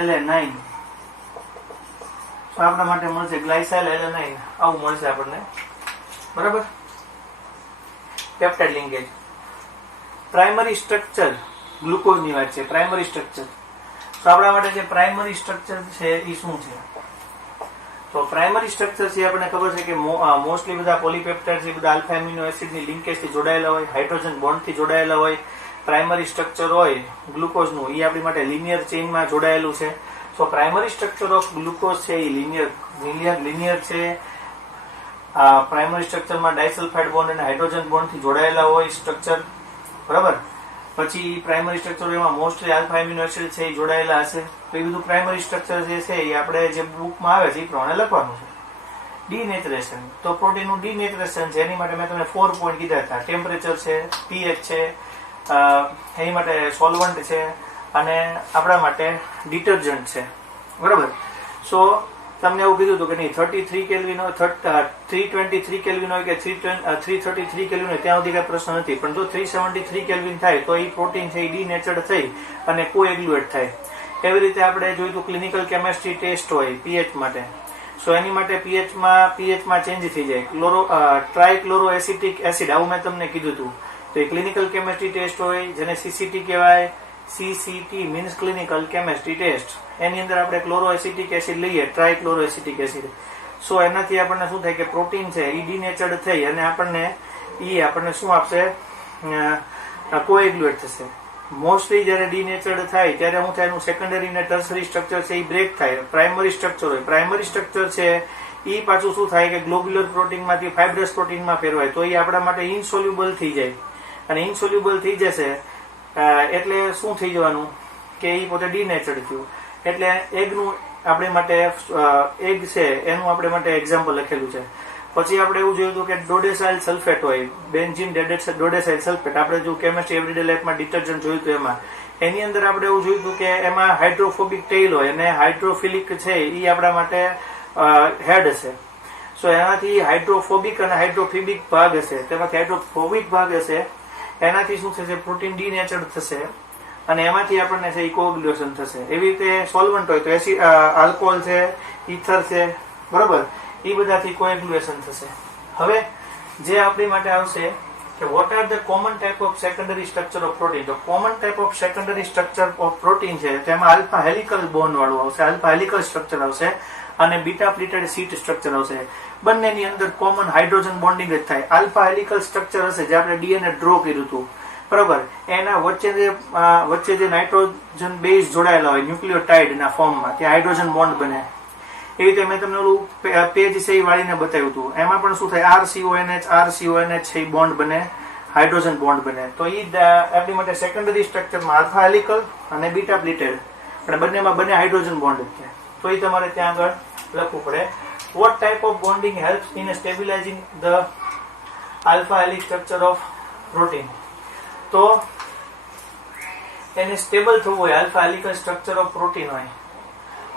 LA9. તો આપણા માટે મળશે ગ્લાયસાઇલ LA9. આવું મળશે આપણને, બરાબર. Peptide linkage. પ્રાઇમરી સ્ટ્રક્ચર ગ્લુકોઝની વાત છે. પ્રાઇમરી સ્ટ્રક્ચર, તો આપણા માટે જે પ્રાઇમરી સ્ટ્રક્ચર છે એ શું છે? તો પ્રાઇમરી સ્ટ્રક્ચર છે આપણને ખબર છે કે મોસ્ટલી બધા પોલીપેપ્ટાઇડ છે બધા આલ્ફા એમિનો એસિડની લિંકેજથી જોડાયેલા હોય, હાઇડ્રોજન બોન્ડથી જોડાયેલા હોય. પ્રાઇમરી સ્ટ્રક્ચર હોય ગ્લુકોઝનું એ આપણી માટે લિનિયર ચેઇનમાં જોડાયેલું છે. તો પ્રાઇમરી સ્ટ્રક્ચર ઓફ ગ્લુકોઝ છે એ લિનિયર છે. પ્રાઇમરી સ્ટ્રક્ચરમાં ડાયસલ્ફાઇડ બોન્ડ અને હાઇડ્રોજન બોન્ડથી જોડાયેલા હોય સ્ટ્રક્ચર, બરાબર. પછી પ્રાઇમરી સ્ટ્રક્ચર એમાં મોસ્ટલી આલ્ફા એમિનો એસિડ છે એ જોડાયેલા હશે. તો એ બધું પ્રાઇમરી સ્ટ્રક્ચર જે છે એ આપણે જે બુકમાં આવે છે એ પ્રમાણે લખવાનું છે. ડીનેચરેશન, તો પ્રોટીનનું ડીનેચરેશન છે એની માટે મેં તમને 4 પોઈન્ટ કીધા હતા. ટેમ્પરેચર છે, pH છે, એની માટે સોલ્વન્ટ છે અને આપણા માટે ડિટર્જન્ટ છે, બરાબર. સો તમને એવું કીધું હતું કે નહીં 33 કેલ્વિન હોય, 323 કેલ્વિન હોય કે 333 કેલ્વિન હોય ત્યાં સુધી કઈ પ્રશ્ન નથી. પણ જો 373 કેલ્વિન થાય તો એ પ્રોટીન છે એ ડીનેચર્ડ થઈ અને કોએગ્યુલેટ થાય. એવી રીતે આપણે જોયું હતું ક્લિનિકલ કેમેસ્ટ્રી ટેસ્ટ હોય pH માટે. સો એની માટે pHમાં ચેન્જ થઈ જાય. ટ્રાયક્લોરો એસિટિક એસિડ, આવું મેં તમને કીધું હતું. તો એ ક્લિનિકલ કેમેસ્ટ્રી ટેસ્ટ હોય જેને CCT કહેવાય. CCT means clinical chemistry test. એની અંદર આપણે ક્લોરો એસિટિક એસિડ લઈએ, ટ્રાયક્લોરો એસિટિક એસિડ. સો એનાથી આપણને શું થાય કે પ્રોટીન છે એ ડીનેચર્ડ થઈ અને આપણને શું આપશે? કોએગ્યુલેટ થશે. મોસ્ટલી જ્યારે ડીનેચર્ડ થાય ત્યારે શું થાય? એનું સેકન્ડરી અને ટર્સરી સ્ટ્રક્ચર છે એ બ્રેક થાય. પ્રાઇમરી સ્ટ્રક્ચર હોય, પ્રાઇમરી સ્ટ્રક્ચર છે એ પાછું શું થાય કે ગ્લોબ્યુલર પ્રોટીનમાંથી ફાઇબ્રસ પ્રોટીનમાં ફેરવાય. તો એ આપણા માટે ઇનસોલ્યુબલ થઈ જાય અને ઇનસોલ્યુબલ થઈ જશે એટલે શું થઈ જવાનું કે એ પોતે ડીનેચર્ડ થયું. એટલે એગનું આપણે માટે એગ છે એનું આપણે માટે એક્ઝામ્પલ લખેલું છે. પછી આપણે એવું જોયું હતું કે ડોડેસાઇલ સલ્ફેટ હોય, બેન્ઝીન ડોડેસાઇલ સલ્ફેટ. આપણે જો કેમેસ્ટ્રી એવરીડે લાઈફમાં ડિટર્જન્ટ જોયું હતું એમાં એની અંદર આપણે એવું જોયું હતું કે એમાં હાઇડ્રોફોબિક ટેઇલ હોય અને હાઇડ્રોફિલિક છે એ આપણા માટે હેડ હશે. સો એનાથી હાઇડ્રોફોબિક અને હાઇડ્રોફિબિક ભાગ હશે. તેમાંથી હાઇડ્રોફોબિક ભાગ હશે એનાથી શું થશે? પ્રોટીન ડીનેચર્ડ થશે અને એમાંથી આપણને છે કોગ્યુલેશન થશે. એવી રીતે સોલ્વન્ટ હોય તો એસિડ, આલ્કોહોલ છે, ઇથર છે, બરોબર, એ બધાથી કોગ્યુલેશન થશે. હવે જે આપણી માટે આવશે કે what are the common type of secondary structure of protein. તો common type of secondary structure of protein છે તેમાં આલ્ફા હેલિકલ બોન્ડ વાળું આવશે, આલ્ફા હેલિકલ સ્ટ્રક્ચર આવશે અને બીટા પ્લીટેડ શીટ સ્ટ્રક્ચર આવશે. બંનેની અંદર કોમન હાઇડ્રોજન બોન્ડિંગ જ થાય. આલ્ફા હેલિકલ સ્ટ્રક્ચર હશે જે આપણે ડીએનએ ડ્રો કર્યું હતું, બરોબર. એના વચ્ચે જે નાઇટ્રોજન બેઝ જોડાયેલા હોય ન્યુક્લિયોટાઇડના ફોર્મમાં, ત્યાં હાઇડ્રોજન બોન્ડ બને. એ રીતે મેં તમને ઓલું પેજ છે એ વાળીને બતાવ્યું હતું. એમાં પણ શું થાય? RCONH છે એ બોન્ડ બને, હાઇડ્રોજન બોન્ડ બને. તો એ આપણી માટે સેકન્ડરી સ્ટ્રક્ચરમાં આલ્ફા હેલિકલ અને બીટા પ્લીટેડ અને બંનેમાં બંને હાઇડ્રોજન બોન્ડ છે. તો એ તમારે ત્યાં આગળ લખવું પડે. What type of bonding helps in stabilising the alpha helix structure of protein. તો એને સ્ટેબલ થવું હોય, alpha helical structure of protein હોય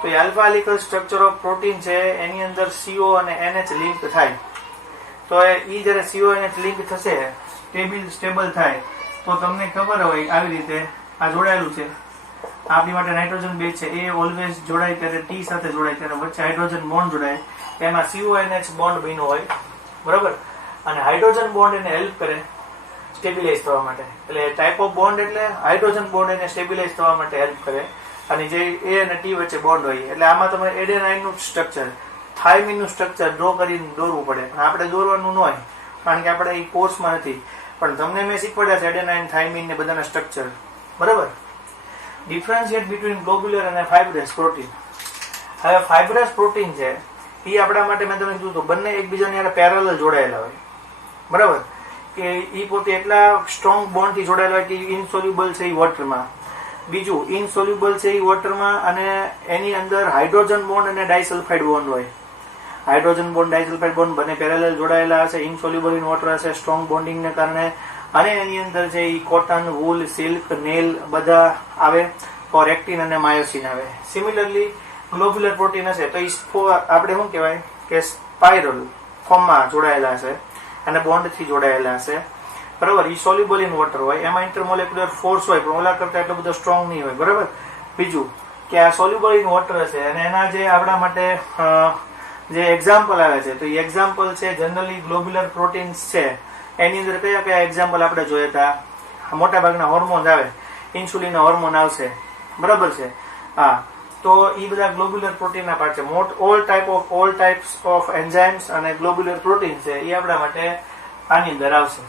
તો એ alpha helical structure of protein છે એની અંદર CO અને NH લિંક થાય. તો એ જ્યારે CO NH લિંક થશે, સ્ટેબલ થાય તો તમને ખબર હોય આવી રીતે આ જોડાયેલું છે. આપણી માટે નાઇટ્રોજન બેઝ છે એ ઓલવેઝ જોડાય ત્યારે T સાથે જોડાય ત્યારે વચ્ચે હાઇડ્રોજન બોન્ડ જોડાય. એમાં CONH બોન્ડ બન્યો હોય, બરાબર. અને હાઇડ્રોજન બોન્ડ એને હેલ્પ કરે સ્ટેબિલાઇઝ થવા માટે. એટલે ટાઈપ ઓફ બોન્ડ એટલે હાઇડ્રોજન બોન્ડ એને સ્ટેબિલાઇઝ થવા માટે હેલ્પ કરે. અને જે A અને T વચ્ચે બોન્ડ હોય એટલે આમાં તમે એડેનાઇનનું સ્ટ્રક્ચર, થાઇમીનનું સ્ટ્રક્ચર ડ્રો કરીને દોરવું પડે, પણ આપણે દોરવાનું ન હોય કારણ કે આપણે એ કોર્સમાં નથી, પણ તમને મેં શીખવાડ્યા છે એડેનાઇન, થાઇમીન ને બધાના સ્ટ્રક્ચર. બરાબર. ડિફરન્શિએટ બિટવીન ગ્લોબ્યુલર અને ફાઇબ્રસ પ્રોટીન. હવે ફાઇબ્રસ પ્રોટીન છે એ આપણા માટે મેં તમને કીધું તો બંને એકબીજાની યાર પેરેલલ જોડાયેલા હોય. બરાબર. કે એ પોતે એટલા સ્ટ્રોંગ બોન્ડથી જોડાયેલા હોય કે ઇનસોલ્યુબલ છે એ વોટરમાં. બીજું ઇનસોલ્યુબલ છે એ વોટરમાં, અને એની અંદર હાઇડ્રોજન બોન્ડ અને ડાયસલ્ફાઇડ બોન્ડ હોય. હાઇડ્રોજન બોન્ડ, ડાયસલ્ફાઇડ બોન્ડ બંને પેરેલલ જોડાયેલા હશે, ઇનસોલ્યુબલ ઇન વોટર હશે સ્ટ્રોંગ બોન્ડિંગને કારણે, અને એની અંદર છે એ કોટન, વૂલ, સિલ્ક, નેલ બધા આવે, ઓર એક્ટિન અને માયોસિન આવે. સિમિલરલી ગ્લોબ્યુલર પ્રોટીન હશે તો આપણે શું કહેવાય કે સ્પાઇરલ ફોર્મમાં જોડાયેલા હશે અને બોન્ડથી જોડાયેલા હશે. બરાબર. ઈ સોલ્યુબલ ઇન વોટર હોય, એમાં ઇન્ટરમોલેક્યુલર ફોર્સ હોય પણ ઓલા કરતા એટલો બધો સ્ટ્રોંગ નહીં હોય. બરાબર. બીજું કે આ સોલ્યુબલ ઇન વોટર હશે, અને એના જે આપણા માટે જે એક્ઝામ્પલ આવે છે તો એ એક્ઝામ્પલ છે જનરલી ગ્લોબ્યુલર પ્રોટીન્સ છે. એની અંદર કયા કયા એક્ઝામ્પલ આપણે જોયા હતા? મોટા ભાગના હોર્મોન્સ આવે, ઇન્સ્યુલિન હોર્મોન આવશે. બરાબર છે. હા, તો એ બધા ગ્લોબ્યુલર પ્રોટીનના પાર્ટ છે. ઓલ ટાઈપ્સ ઓફ એન્ઝાઇમ્સ અને ગ્લોબ્યુલર પ્રોટીન છે એ આપણા માટે આની અંદર આવશે.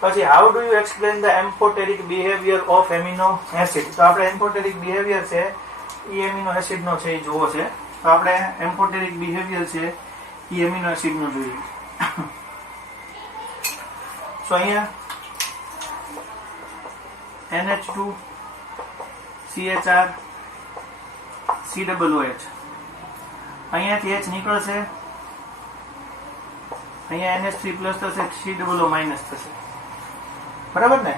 પછી how do you explain the amphoteric behaviour of amino acid? તો આપણે એમ્ફોટેરિક બિહેવિયર છે એ એમિનો એસિડ નો છે એ જોવો છે. તો આપણે એમ્ફોટેરિક બિહેવિયર છે એ એમિનો એસિડ નો જોઈએ. તો અહીંયા NH2 CHR COOH, અહીંયાથી H નીકળશે, અહીંયા NH3 પ્લસ થશે, COO માઇનસ થશે. બરાબર ને?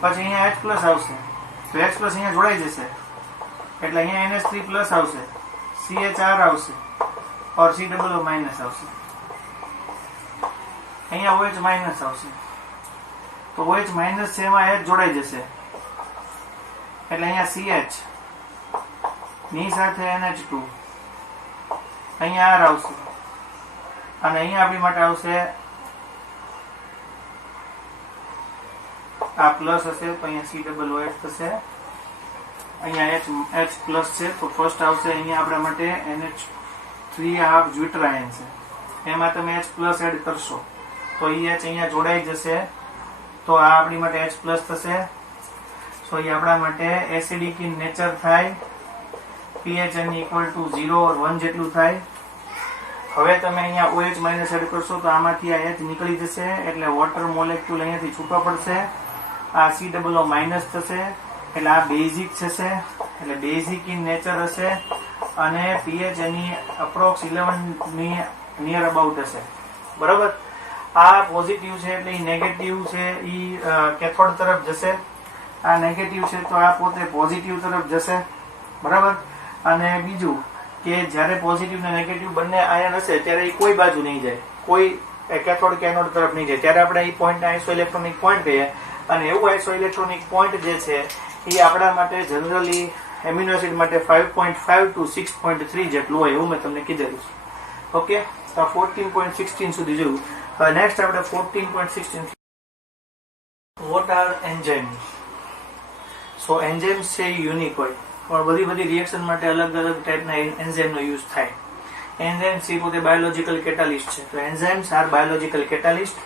પછી અહીંયા H પ્લસ આવશે તો H પ્લસ અહીંયા જોડાઈ જશે એટલે અહીંયા NH3 પ્લસ આવશે, CHR આવશે ઓર COO માઇનસ આવશે. અહીંયા OH માઇનસ આવશે તો OH માઇનસ છે એમાં H જોડાઈ જશે એટલે અહીંયા CH ની સાથે NH2, અહીંયા R આવશે, અને અહીંયા આપણી માટે આવશે આ પ્લસ હશે તો અહીંયા COOH થશે. અહીંયા H પ્લસ છે તો ફર્સ્ટ આવશે અહીંયા આપણા માટે NH3 હાફ જ્યુટરાયન છે, એમાં તમે H પ્લસ એડ કરશો તો એ H અહીંયા જોડાઈ જશે તો આ આપણી માટે H પ્લસ થશે. તો એ આપણા માટે એસિડિક ઇન નેચર થાય, pH equal to 0 or 1 જેટલું થાય. હવે તમે અહીંયા OH માઇનસ એડ કરશો તો આમાંથી આ H નીકળી જશે એટલે વોટર મોલેક્યુલ અહીંયાથી છૂટો પડશે. આ COO માઇનસ થશે એટલે આ બેઝિક થશે એટલે બેઝિક ઇન નેચર હશે, અને pH એની અપ્રોક્સ 11 ની નિયર અબાઉટ હશે. બરાબર. આ પોઝિટિવ છે એટલે એ નેગેટિવ છે એ કેથોડ તરફ જશે, આ નેગેટિવ છે તો આ પોતે પોઝિટિવ તરફ જશે. બરાબર. અને બીજું કે જ્યારે પોઝિટિવ અને નેગેટિવ બંને આયન હશે ત્યારે એ કોઈ બાજુ નહીં જાય, કોઈ કેથોડ કે એનોડ તરફ નહીં જાય, ત્યારે આપણે એ પોઈન્ટને આઇસો ઇલેક્ટ્રોનિક પોઈન્ટ કહીએ. અને એવું આઇસો ઇલેક્ટ્રોનિક પોઈન્ટ જે છે એ આપણા માટે જનરલી એમિનો એસિડ માટે 5.5 to 6.3 જેટલું હોય એવું મેં તમને કીધેલું છે. ઓકે, તો 14.16 સુધી જોયું. નેક્સ્ટ આપણે 14.16 what are enzymes. So enzymes છે એ યુનિક હોય પણ બધી રિએક્શન માટે અલગ અલગ ટાઈપના એન્ઝાઇમનો યુઝ થાય. એન્ઝાઇમ્સ એ પોતે બાયોલોજિકલ કેટાલિસ્ટ છે. તો enzymes are biological catalyst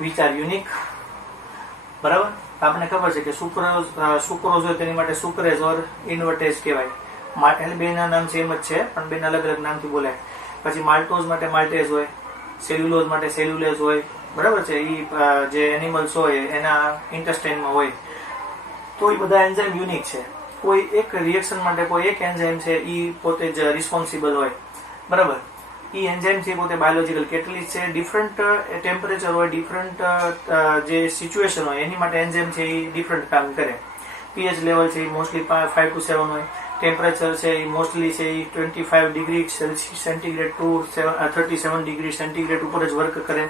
which are unique. બરાબર. આપણે ખબર છે કે સુક્રોઝ હોય તેની માટે સુક્રેઝ ઓર ઇન્વર્ટેઝ કહેવાય. એટલે બેના નામ સેમ જ છે પણ બેના અલગ અલગ નામથી બોલાય. પછી માલ્ટોઝ માટે માલ્ટેઝ હોય, સેલ્યુલોઝ માટે સેલ્યુલેઝ હોય. બરાબર છે. એ જે એનિમલ્સ હોય એના ઇન્ટેસ્ટાઇનમાં હોય. તો એ બધા એન્ઝાઇમ યુનિક છે. કોઈ એક રિએક્શન માટે કોઈ એક એન્ઝાઇમ છે એ પોતે જ રિસ્પોન્સિબલ હોય. બરાબર. એ એન્ઝાઇમ છે પોતે બાયોલોજિકલ કેટલિસ્ટ છે. ડિફરન્ટ ટેમ્પરેચર હોય, ડિફરન્ટ જે સિચ્યુએશન હોય એની માટે એન્ઝાઇમ છે એ ડિફરન્ટ કામ કરે. pH લેવલ છે એ મોસ્ટલી 5 to 7 હોય. ટેમ્પરેચર છે એ મોસ્ટલી છે એ 25 degree centigrade to 37 degree centigrade ઉપર જ વર્ક કરે.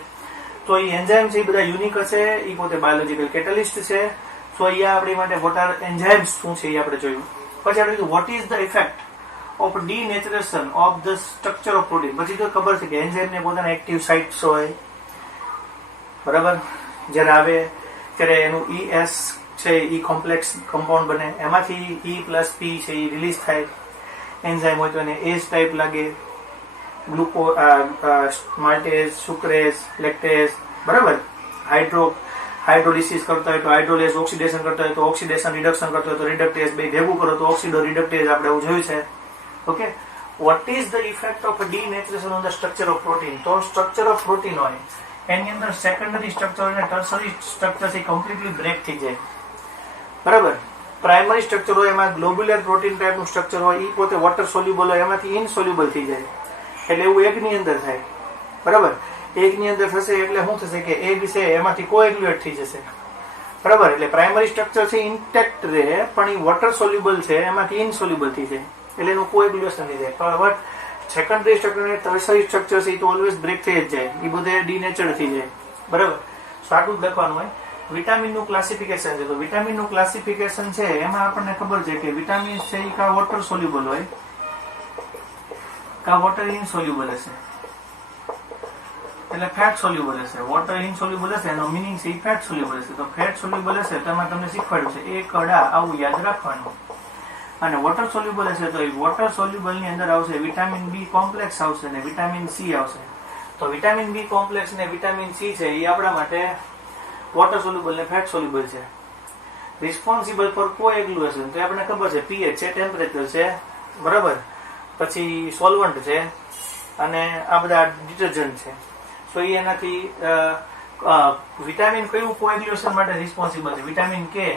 તો એ એન્ઝાઇમ છે એ બધા યુનિક હશે. એ પોતે બાયોલોજિકલ કેટલિસ્ટ છે. તો અહીંયા આપણી માટે વોટ આર એન્ઝાઇમ્સ શું છે એ આપણે જોયું. પછી આપણે what is the effect of denaturation of the structure of protein. પછી તો ખબર છે કે એન્ઝાઇમને પોતાના એક્ટિવ સાઇટ્સ હોય. બરાબર. જ્યારે આવે ત્યારે એનું ES છે એ કોમ્પ્લેક્સ કમ્પાઉન્ડ બને, એમાંથી E+P છે એ રિલીઝ થાય. એન્ઝાઇમ હોય તો એને એજ ટાઈપ લાગે. ગ્લુકો માલ્ટેઝ, સુક્રેઝ, લેક્ટેઝ, બરાબર. હાઇડ્રોલિસિસ કરતા હોય તો હાઇડ્રોલેઝ, ઓક્સિડેશન કરતા હોય તો ઓક્સિડેશન, રિડક્શન કરતા હોય તો રિડક્ટેઝ, બે ભેગું કરો તો ઓક્સિડો રિડક્ટેઝ, આપણે એવું જોયું છે. Okay, what is the effect of denaturation on the structure of protein? તો સ્ટ્રક્ચર ઓફ પ્રોટીન હોય એની અંદર સેકન્ડરી સ્ટ્રક્ચર અને ટર્સરી સ્ટ્રક્ચર થી કમ્પ્લીટલી બ્રેક થઈ જાય, બરાબર. પ્રાઇમરી સ્ટ્રક્ચર હોય એમાં ગ્લોબ્યુલર પ્રોટીન ટાઈપનું સ્ટ્રક્ચર હોય, એ પોતે વોટર સોલ્યુબલ હોય, એમાંથી ઇનસોલ્યુબલ થઈ જાય. એટલે એવું એગની અંદર થાય, બરાબર. એગની અંદર થશે એટલે શું થશે કે એગ છે એમાંથી કોએગ્યુલેટ થઈ જશે, બરાબર. એટલે પ્રાઇમરી સ્ટ્રક્ચર છે ઇન્ટેક્ટ રહે, પણ એ વોટર સોલ્યુબલ છે એમાંથી ઇનસોલ્યુબલ થઈ જાય, એટલે એનું કોએગ્યુલેશન થઈ જાય. બટ સેકન્ડરી સ્ટ્રક્ચર અને ટર્સરી સ્ટ્રક્ચર છે એ તો ઓલવેઝ બ્રેક થઈ જ જાય, એ બધે ડીનેચર્ડ થઈ જાય, બરાબર. તો આટલું જ લખવાનું હોય. વિટામિનનું ક્લાસિફિકેશન છે, તો વિટામિનનું ક્લાસિફિકેશન છે એમાં આપણને ખબર છે કે વિટામિન છે એ કા વોટર સોલ્યુબલ હોય કા વોટર ઇનસોલ્યુબલ હશે, એટલે ફેટ સોલ્યુબલ હશે. વોટર ઇનસોલ્યુબલ હશે એનો મિનિંગ છે એ ફેટ સોલ્યુબલ હશે. તો ફેટ સોલ્યુબલ હશે તો એમાં તમને શીખવાડ્યું છે એ કડા, આવું યાદ રાખવાનું. અને વોટર સોલ્યુબલ હશે તો એ વોટર સોલ્યુબલ ની અંદર આવશે વિટામિન બી કોમ્પ્લેક્સ આવશે ને વિટામિન સી આવશે. તો વિટામિન બી કોમ્પ્લેક્સ ને વિટામિન સી છે એ આપણા માટે વોટર સોલ્યુબલ ને ફેટ સોલ્યુબલ છે. રિસ્પોન્સિબલ ફોર કોએગ્યુલેશન તો આપણને ખબર છે પીએચ છે, ટેમ્પરેચર છે, બરાબર. પછી સોલ્વન્ટ છે અને આ બધા ડિટર્જન્ટ છે. તો એ એનાથી વિટામિન કયું કોએગ્યુલેશન માટે રિસ્પોન્સિબલ છે? વિટામિન કે,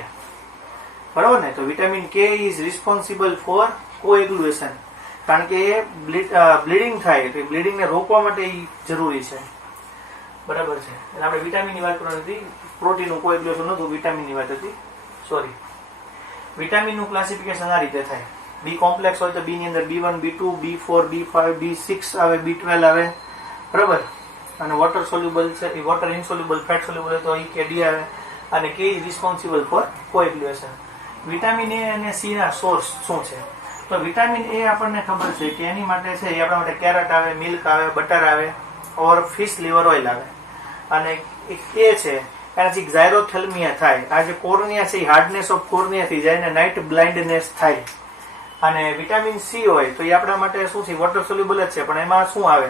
બરાબર ને. તો વિટામિન કે ઇઝ રિસ્પોન્સિબલ ફોર કોએગ્યુલેશન, કારણ કે એ બ્લીડિંગ થાય, તો બ્લીડિંગ ને રોકવા માટે એ જરૂરી છે, બરાબર છે. એટલે આપણે વિટામિન ની વાત કરવાની હતી, પ્રોટીનનું કોએગ્યુલેશન નહોતું, વિટામિન ની વાત હતી, સોરી. વિટામિન નું ક્લાસિફિકેશન આ રીતે થાય. બી કોમ્પ્લેક્સ હોય તો બી ની અંદર B1, B2, B4, B5, B6 આવે, B12 આવે, બરાબર. અને વોટર સોલ્યુબલ છે એ વોટર ઇનસોલ્યુબલ, ફેટ સોલ્યુબલ તો એ કે ડી આવે. અને K is responsible for coagulation. Vitamin A અને સી ના સોર્સ શું છે? તો વિટામિન એ આપણને ખબર છે કે એની માટે છે એ આપણા માટે કેરેટ આવે, મિલ્ક આવે, બટર આવે, ઓર ફિશ લીવર ઓઇલ આવે. અને એ છે એનાથી ઝાયરોથેલ્મિયા થાય. આ જે કોર્નિયા છે એ હાર્ડનેસ ઓફ કોર્નિયા થઈ જાય અને નાઇટ બ્લાઇન્ડનેસ થાય. અને વિટામિન સી હોય તો એ આપણા માટે શું છે? વોટર સોલ્યુબલ જ છે, પણ એમાં શું આવે?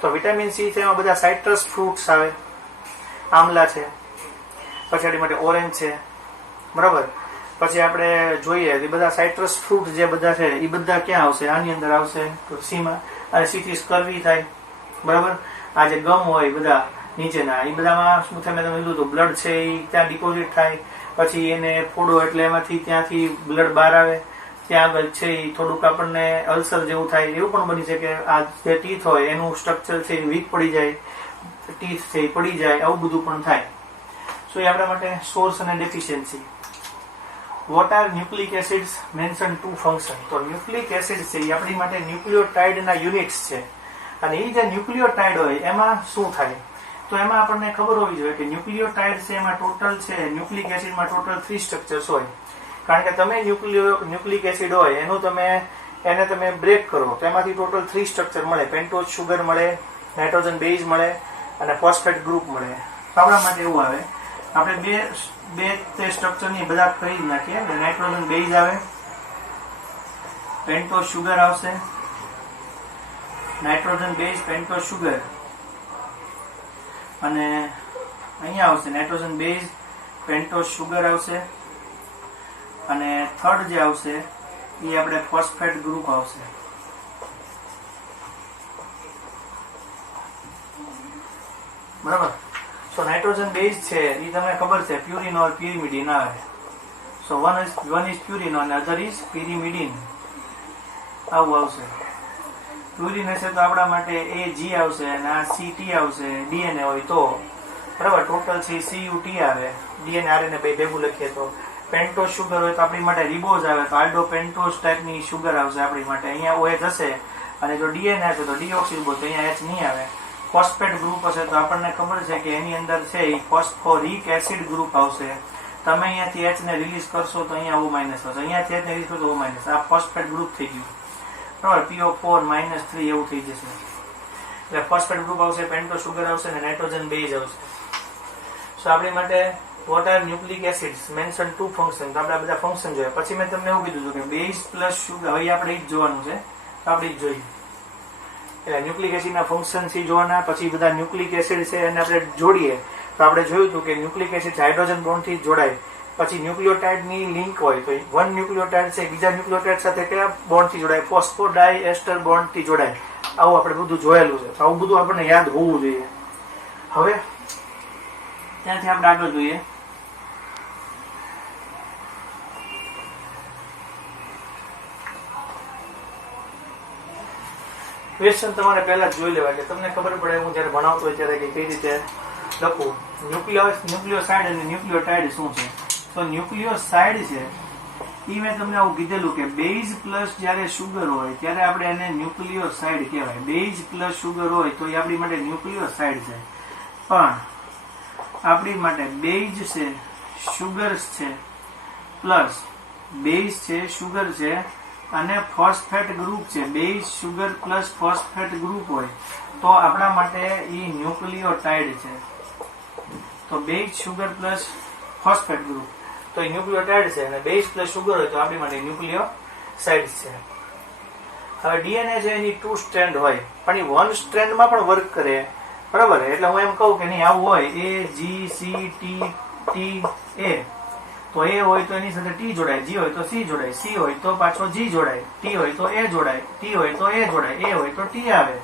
તો વિટામિન સી છે એમાં બધા સાઇટ્રસ ફ્રૂટ્સ આવે, આમલા છે, પછી માટે ઓરેન્જ છે, બરાબર. પછી આપણે જોઈએ કે બધા સાઇટ્રસ ફ્રૂટ જે બધા છે એ બધા ક્યાં આવશે? આની અંદર આવશે, તો સીમાં. અને સીથી સ્કર્વી થાય, બરાબર. આ જે ગમ હોય બધા નીચેના, એ બધામાં શું થાય? મેં તમે કીધું બ્લડ છે એ ત્યાં ડિપોઝિટ થાય, પછી એને ફોડો એટલે એમાંથી ત્યાંથી બ્લડ બહાર આવે, ત્યાં આગળ છે એ થોડુંક આપણને અલ્સર જેવું થાય. એવું પણ બની છે કે આ જે ટીથ હોય એનું સ્ટ્રક્ચર છે એ વીક પડી જાય, ટીથ છે એ પડી જાય, આવું બધું પણ થાય. સો એ આપણા માટે સોર્સ અને deficiency. What are nucleic acids? Mention two function. તો ન્યુક્લિક એસિડ છે એ આપણી માટે ન્યુક્લિયોટાઇડના યુનિટ્સ છે. અને એ જે ન્યુક્લિયોટાઇડ હોય એમાં શું થાય? તો એમાં આપણને ખબર હોવી જોઈએ કે ન્યુક્લિયોટાઇડ છે એમાં ટોટલ છે ન્યુક્લિક એસિડમાં ટોટલ 3 સ્ટ્રક્ચર્સ હોય. કારણ કે તમે ન્યુક્લિક એસિડ હોય એનું એને તમે બ્રેક કરો તો એમાંથી ટોટલ 3 સ્ટ્રક્ચર મળે. પેન્ટોઝ શુગર મળે, નાઇટ્રોજન બેઝ મળે અને ફોસ્ફેટ ગ્રુપ મળે. આપણા માટે એવું આવે, આપણે બે તે સ્ટ્રક્ચરની બધા કરી નાખીએ. નાઇટ્રોજન બેઝ આવે, પેન્ટોઝ શુગર આવશે, નાઇટ્રોજન બેઝ, પેન્ટોઝ શુગર, અને અહીંયા આવશે નાઇટ્રોજન બેઝ, પેન્ટોઝ શુગર આવશે, અને થર્ડ જે આવશે એ આપણે ફોસ્ફેટ ગ્રુપ આવશે. બરાબર. સો નાઇટ્રોજન બેઝ છે એ તમને ખબર છે પ્યુરિનોલ, pyrimidine આવે. સો one is પ્યુરિનોલ અને અધર ઇઝ pyrimidine. આવું આવશે. પ્યુરિન હશે તો આપણા માટે AG આવશે અને આ CT આવશે. DNA હોય તો, બરાબર, ટોટલ છે CUT આવે. DNA RNA બે ભેગું લખીએ તો. પેન્ટોઝ શુગર હોય તો આપણી માટે રિબોઝ આવે, તો આલ્ડો પેન્ટોઝ ટાઈપની શુગર આવશે આપણી માટે. અહીંયા OH હશે અને જો DNA હશે તો ડીઓક્સિરિબોઝ, તો અહીંયા H નહીં આવે. ફોસ્ફેટ ગ્રુપ હશે તો આપણને ખબર છે કે એની અંદર છે એ ફોસ્ફોરિક એસિડ ગ્રુપ આવશે. તમે અહીંયાથી H ને રિલીઝ કરશો તો અહીંયા O- આવશે, અહીંયાથી H ને રિલીઝ કરશો O-. આ ફોસ્ફેટ ગ્રુપ થઈ ગયું, બરાબર. PO4 -3 એવું થઈ જશે. એટલે ફોસ્ફેટ ગ્રુપ આવશે, પેન્ટોઝ શુગર આવશે અને નાઇટ્રોજન બેઝ આવશે. સો આપણી માટે what are nucleic acids? Mention two function. તો આપણે બધા ફંક્શન જોયા. પછી મેં તમને એવું કીધું હતું કે બેઝ પ્લસ શુગર, હવે આપણે એ જ જોવાનું છે, તો આપણે એ જ જોઈએ. એટલે ન્યુક્લિક એસિડના ફંક્શન થી જોવાના. પછી બધા ન્યુક્લિક એસિડ છે એને આપણે જોડીએ તો આપણે જોયું હતું કે ન્યુક્લિક એસિડ હાઇડ્રોજન બોન્ડથી જોડાય. પછી ન્યુક્લિયોટાઇડની લિંક હોય તો વન ન્યુક્લિયોટાઇડ છે બીજા ન્યુક્લિયોટાઇડ સાથે કયા બોન્ડથી જોડાય? ફોસ્ફોડાયએસ્ટર બોન્ડથી જોડાય. આવું આપણે બધું જોયેલું છે. આવું બધું આપણને યાદ હોવું જોઈએ. હવે ત્યાંથી આપણે આગળ જોઈએ. ક્વેશ્ચન તમારે પહેલા જ જોઈ લેવા એટલે તમને ખબર પડે. હું જયારે ભણાવતો હોય ત્યારે કઈ રીતે લખું. ન્યુક્લિયોસાઇડ અને ન્યુક્લિયોટાઇડ શું છે? તો ન્યુક્લિયોસાઇડ છે એ મેં તમને આવું કીધેલું કે બેઝ પ્લસ જયારે સુગર હોય ત્યારે આપણે એને ન્યુક્લિયોસાઇડ કહેવાય. બેઝ પ્લસ સુગર હોય તો એ આપણી માટે ન્યુક્લિયોસાઇડ છે. પણ આપણી માટે બેઝ છે, સુગર છે, પ્લસ બેઝ છે, સુગર છે અને ફોસ્ફેટ ગ્રુપ છે. Base sugar plus phosphate group હોય તો આપણા માટે એ ન્યુક્લિયોટાઇડ છે. તો base sugar plus phosphate group તો એ ન્યુક્લિયોટાઇડ છે અને બેઝ પ્લસ સુગર હોય તો આપણી માટે ન્યુક્લિયોસાઇડ છે. હવે ડીએનએ છે એની 2 સ્ટ્રેન્ડ હોય પણ એ 1 સ્ટ્રેન્ડમાં પણ વર્ક કરે. બરાબર? એટલે હું એમ કહું કે નહીં આવું હોય એ જી સી ટી ટી એ તો એ હોય તો એની સાથે ટી જોડાય, જી હોય તો સી જોડાય, સી હોય તો પાછો જી જોડાય, ટી હોય તો એ જોડાય, ટી હોય તો એ જોડાય, એ હોય તો ટી આવે.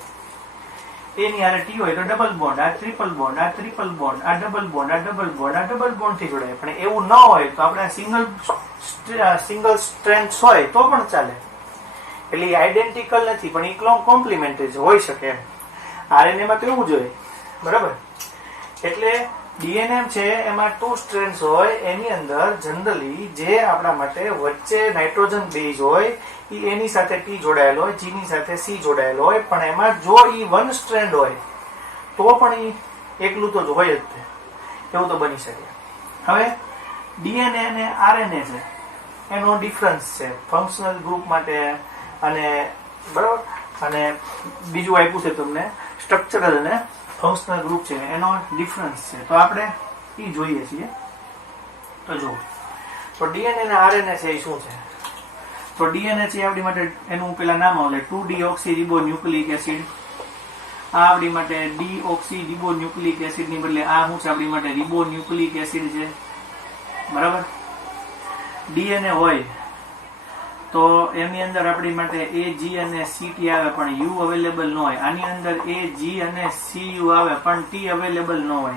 એની હારે ટી હોય તો ડબલ બોન્ડ, આ ટ્રિપલ બોન્ડ, આ ટ્રિપલ બોન્ડ, આ ડબલ બોન્ડ, આ ડબલ બોન્ડ, આ ડબલ બોન્ડ થી જોડાય. પણ એવું ન હોય તો આપણે સિંગલ સ્ટ્રેન્ડ હોય તો પણ ચાલે. એટલે આઈડેન્ટિકલ નથી પણ એ કોમ્પ્લિમેન્ટરી હોઈ શકે. આરએનએ માં તો એવું જોઈએ. બરાબર? એટલે ડીએનએ છે એમાં 2 સ્ટ્રેન્ડ્સ હોય. એની અંદર જનરલી જે આપણા માટે વચ્ચે નાઇટ્રોજન બેઝ હોય એની સાથે ટી જોડાયેલો હોય, જીની સાથે સી જોડાયેલો હોય. પણ એમાં જો ઈ 1 સ્ટ્રેન્ડ હોય તો પણ ઈ એકલું તો હોય જ તે. એવું તો બની શકે. હવે ડીએનએ અને આરએનએ છે એનો ડિફરન્સ છે ફંક્શનલ ગ્રુપ માટે અને બરાબર. અને બીજું આપ્યું છે તમને સ્ટ્રક્ચરલ અને ફંક્શનલ ગ્રુપ છે એનો ડિફરન્સ છે. તો આપણે એ જોઈએ છીએ. તો જુઓ તો ડીએનએ અને આરએનએ છે એ શું છે? તો ડીએનએ છે આપણી માટે એનું પેલા નામ આવે 2-deoxyribonucleic એસિડ. આ આપણી માટે ડીઓક્સીરિબોન્યુક્લિક એસિડ ની બદલે આ શું છે આપણી માટે રિબોન્યુક્લિક એસિડ છે. બરાબર? ડીએનએ હોય તો એની અંદર આપણી માટે એ જી અને સી ટી આવે પણ યુ અવેલેબલ ન હોય. આની અંદર એ જી અને સી યુ આવે પણ ટી અવેલેબલ ન હોય.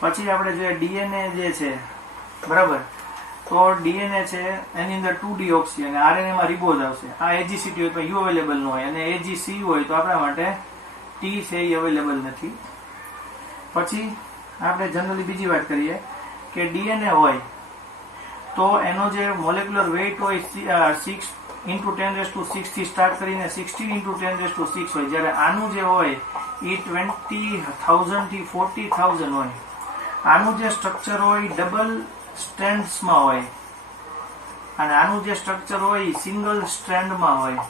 પછી આપણે જોઈએ ડીએનએ જે છે બરાબર તો ડીએનએ છે એની અંદર 2-deoxy અને આરએનએ માં રિબોઝ આવશે. આ એજીસીટી હોય તો યુ અવેલેબલ ન હોય અને એજીસી હોય તો આપણા માટે ટી છે એ અવેલેબલ નથી. પછી આપણે જનરલી બીજી વાત કરીએ કે ડીએનએ હોય તો એનો જે મોલેક્યુલર વેઇટ હોય 6 × 10⁶ થી સ્ટાર્ટ કરીને 16 × 10⁶ હોય. જ્યારે આનું જે હોય એ 20,000 થી 40,000 હોય. આનું જે સ્ટ્રક્ચર હોય ડબલ સ્ટ્રેન્ડ્સમાં હોય અને આનું જે સ્ટ્રક્ચર હોય સિંગલ સ્ટ્રેન્ડમાં હોય.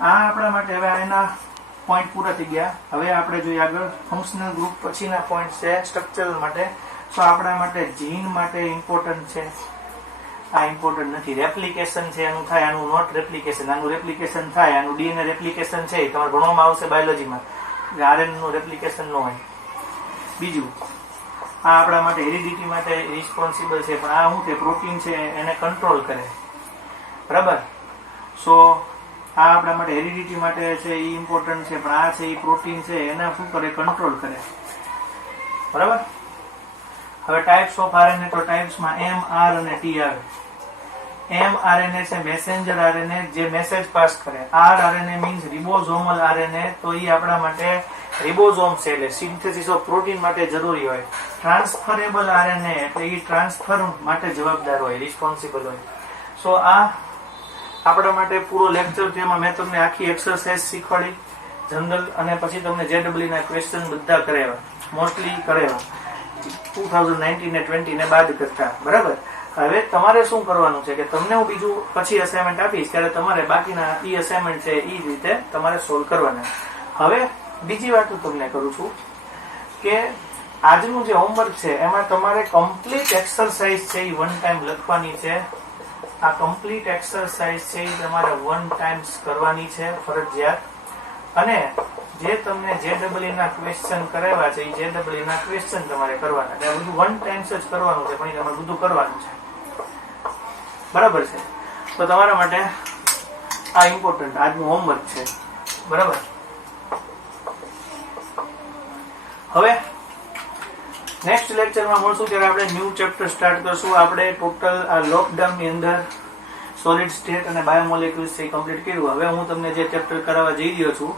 આ આપણા માટે હવે એના પોઈન્ટ પૂરા થઈ ગયા. હવે આપણે જોઈએ આગળ ફંક્શનલ ગ્રુપ પછીના પોઈન્ટ છે સ્ટ્રક્ચરલ માટે. તો આપણા માટે જીન માટે ઇમ્પોર્ટન્ટ છે. આ ઇમ્પોર્ટન્ટ નથી. રેપ્લિકેશન છે એનું થાય, આનું નોટ રેપ્લિકેશન. આનું રેપ્લિકેશન થાય, આનું ડીએનએ રેપ્લિકેશન છે એ તમારે ભણવામાં આવશે બાયોલોજીમાં. આરએનએ નું રેપ્લિકેશન ન હોય. બીજું આ આપણા માટે હેરિડિટી માટે રિસ્પોન્સિબલ છે પણ આ શું છે પ્રોટીન છે એને કંટ્રોલ કરે. બરાબર? સો આ આપણા માટે હેરિડિટી માટે છે એ ઇમ્પોર્ટન્ટ છે પણ આ છે એ પ્રોટીન છે એને શું કરે? કંટ્રોલ કરે. બરાબર? હવે ટાઈપ્સ ઓફ આરએનએ તો ટાઈપ્સમાં એમ, આર અને ટી આવે. એમ આરએનએ છે મેસેન્જર આરએનએ જે મેસેજ પાસ કરે. R RNA means ribosomal RNA તો એ આપણા માટે રિબોઝોમ છે એટલે સિન્થેસિસ ઓફ પ્રોટીન માટે જરૂરી હોય. ટ્રાન્સફરેબલ આરએનએ એટલે એ ટ્રાન્સફર માટે જવાબદાર હોય, રિસ્પોન્સિબલ હોય. સો આ આપણા માટે પૂરો લેક્ચર જેમાં મેં તમને આખી એક્સરસાઇઝ શીખવાડી જનરલ અને પછી તમને જેડબલ્યુ ના ક્વેશ્ચન બધા કરાવ્યા, મોસ્ટલી કરાવ્યા 2019 ને 20 ને બાદ કરતા. બરાબર? હવે તમારે શું કરવાનું છે કે તમને હું બીજું પછી અસાઇનમેન્ટ આપીશ ત્યારે તમારે બાકીના ઈ અસાઇનમેન્ટ છે એ રીતે તમારે સોલ્વ કરવાના. હવે બીજી વાત હું તમને કરું છું કે આજનું જે હોમવર્ક છે એમાં તમારે કમ્પ્લીટ એક્સરસાઇઝ છે એ 1 ટાઈમ લખવાની છે. આ કમ્પ્લીટ એક્સરસાઇઝ છે એ તમારે 1 ટાઈમ્સ કરવાની છે ફરજિયાત. અને જે તમને JEE ના ક્વેશ્ચન કરાવ્યા છે એ JEE ના ક્વેશ્ચન તમારે કરવાના છે. આ બધું 1 ટાઈમ્સ જ કરવાનું છે, પણ તમારે બધું કરવાનું છે. બરાબર છે? તો તમારા માટે આ ઇમ્પોર્ટન્ટ આજનું હોમવર્ક છે. બરાબર. હવે નેક્સ્ટ લેક્ચરમાં મળશું ત્યારે આપણે ન્યૂ ચેપ્ટર સ્ટાર્ટ કરશું. આપણે ટોટલ આ લોકડાઉનની અંદર સોલિડ સ્ટેટ અને બાયોમોલેક્યુલ્સ છે કમ્પ્લીટ કર્યું. હવે હું તમને જે ચેપ્ટર કરાવવા જઈ રહ્યો છું,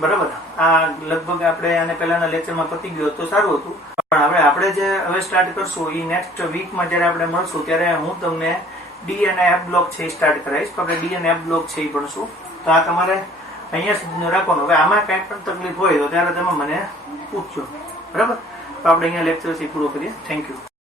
બરાબર, આ લગભગ આપણે આને પહેલાના લેક્ચરમાં પતી ગયું તો સારું હતું, પણ આપણે જે હવે સ્ટાર્ટ કરશું એ નેક્સ્ટ વીકમાં જ્યારે આપણે મળશું ત્યારે હું તમને ડી અને એફ બ્લોક છે એ સ્ટાર્ટ કરાવીશ. તો આપણે ડી અને એફ બ્લોક છે એ ભણશું. તો આ તમારે અહીંયા સુધી રાખવાનું. હવે આમાં કાંઈ પણ તકલીફ હોય તો ત્યારે તમે મને પૂછજો. બરાબર? તો આપણે અહીંયા લેક્ચર પૂરો કરીએ. Thank you.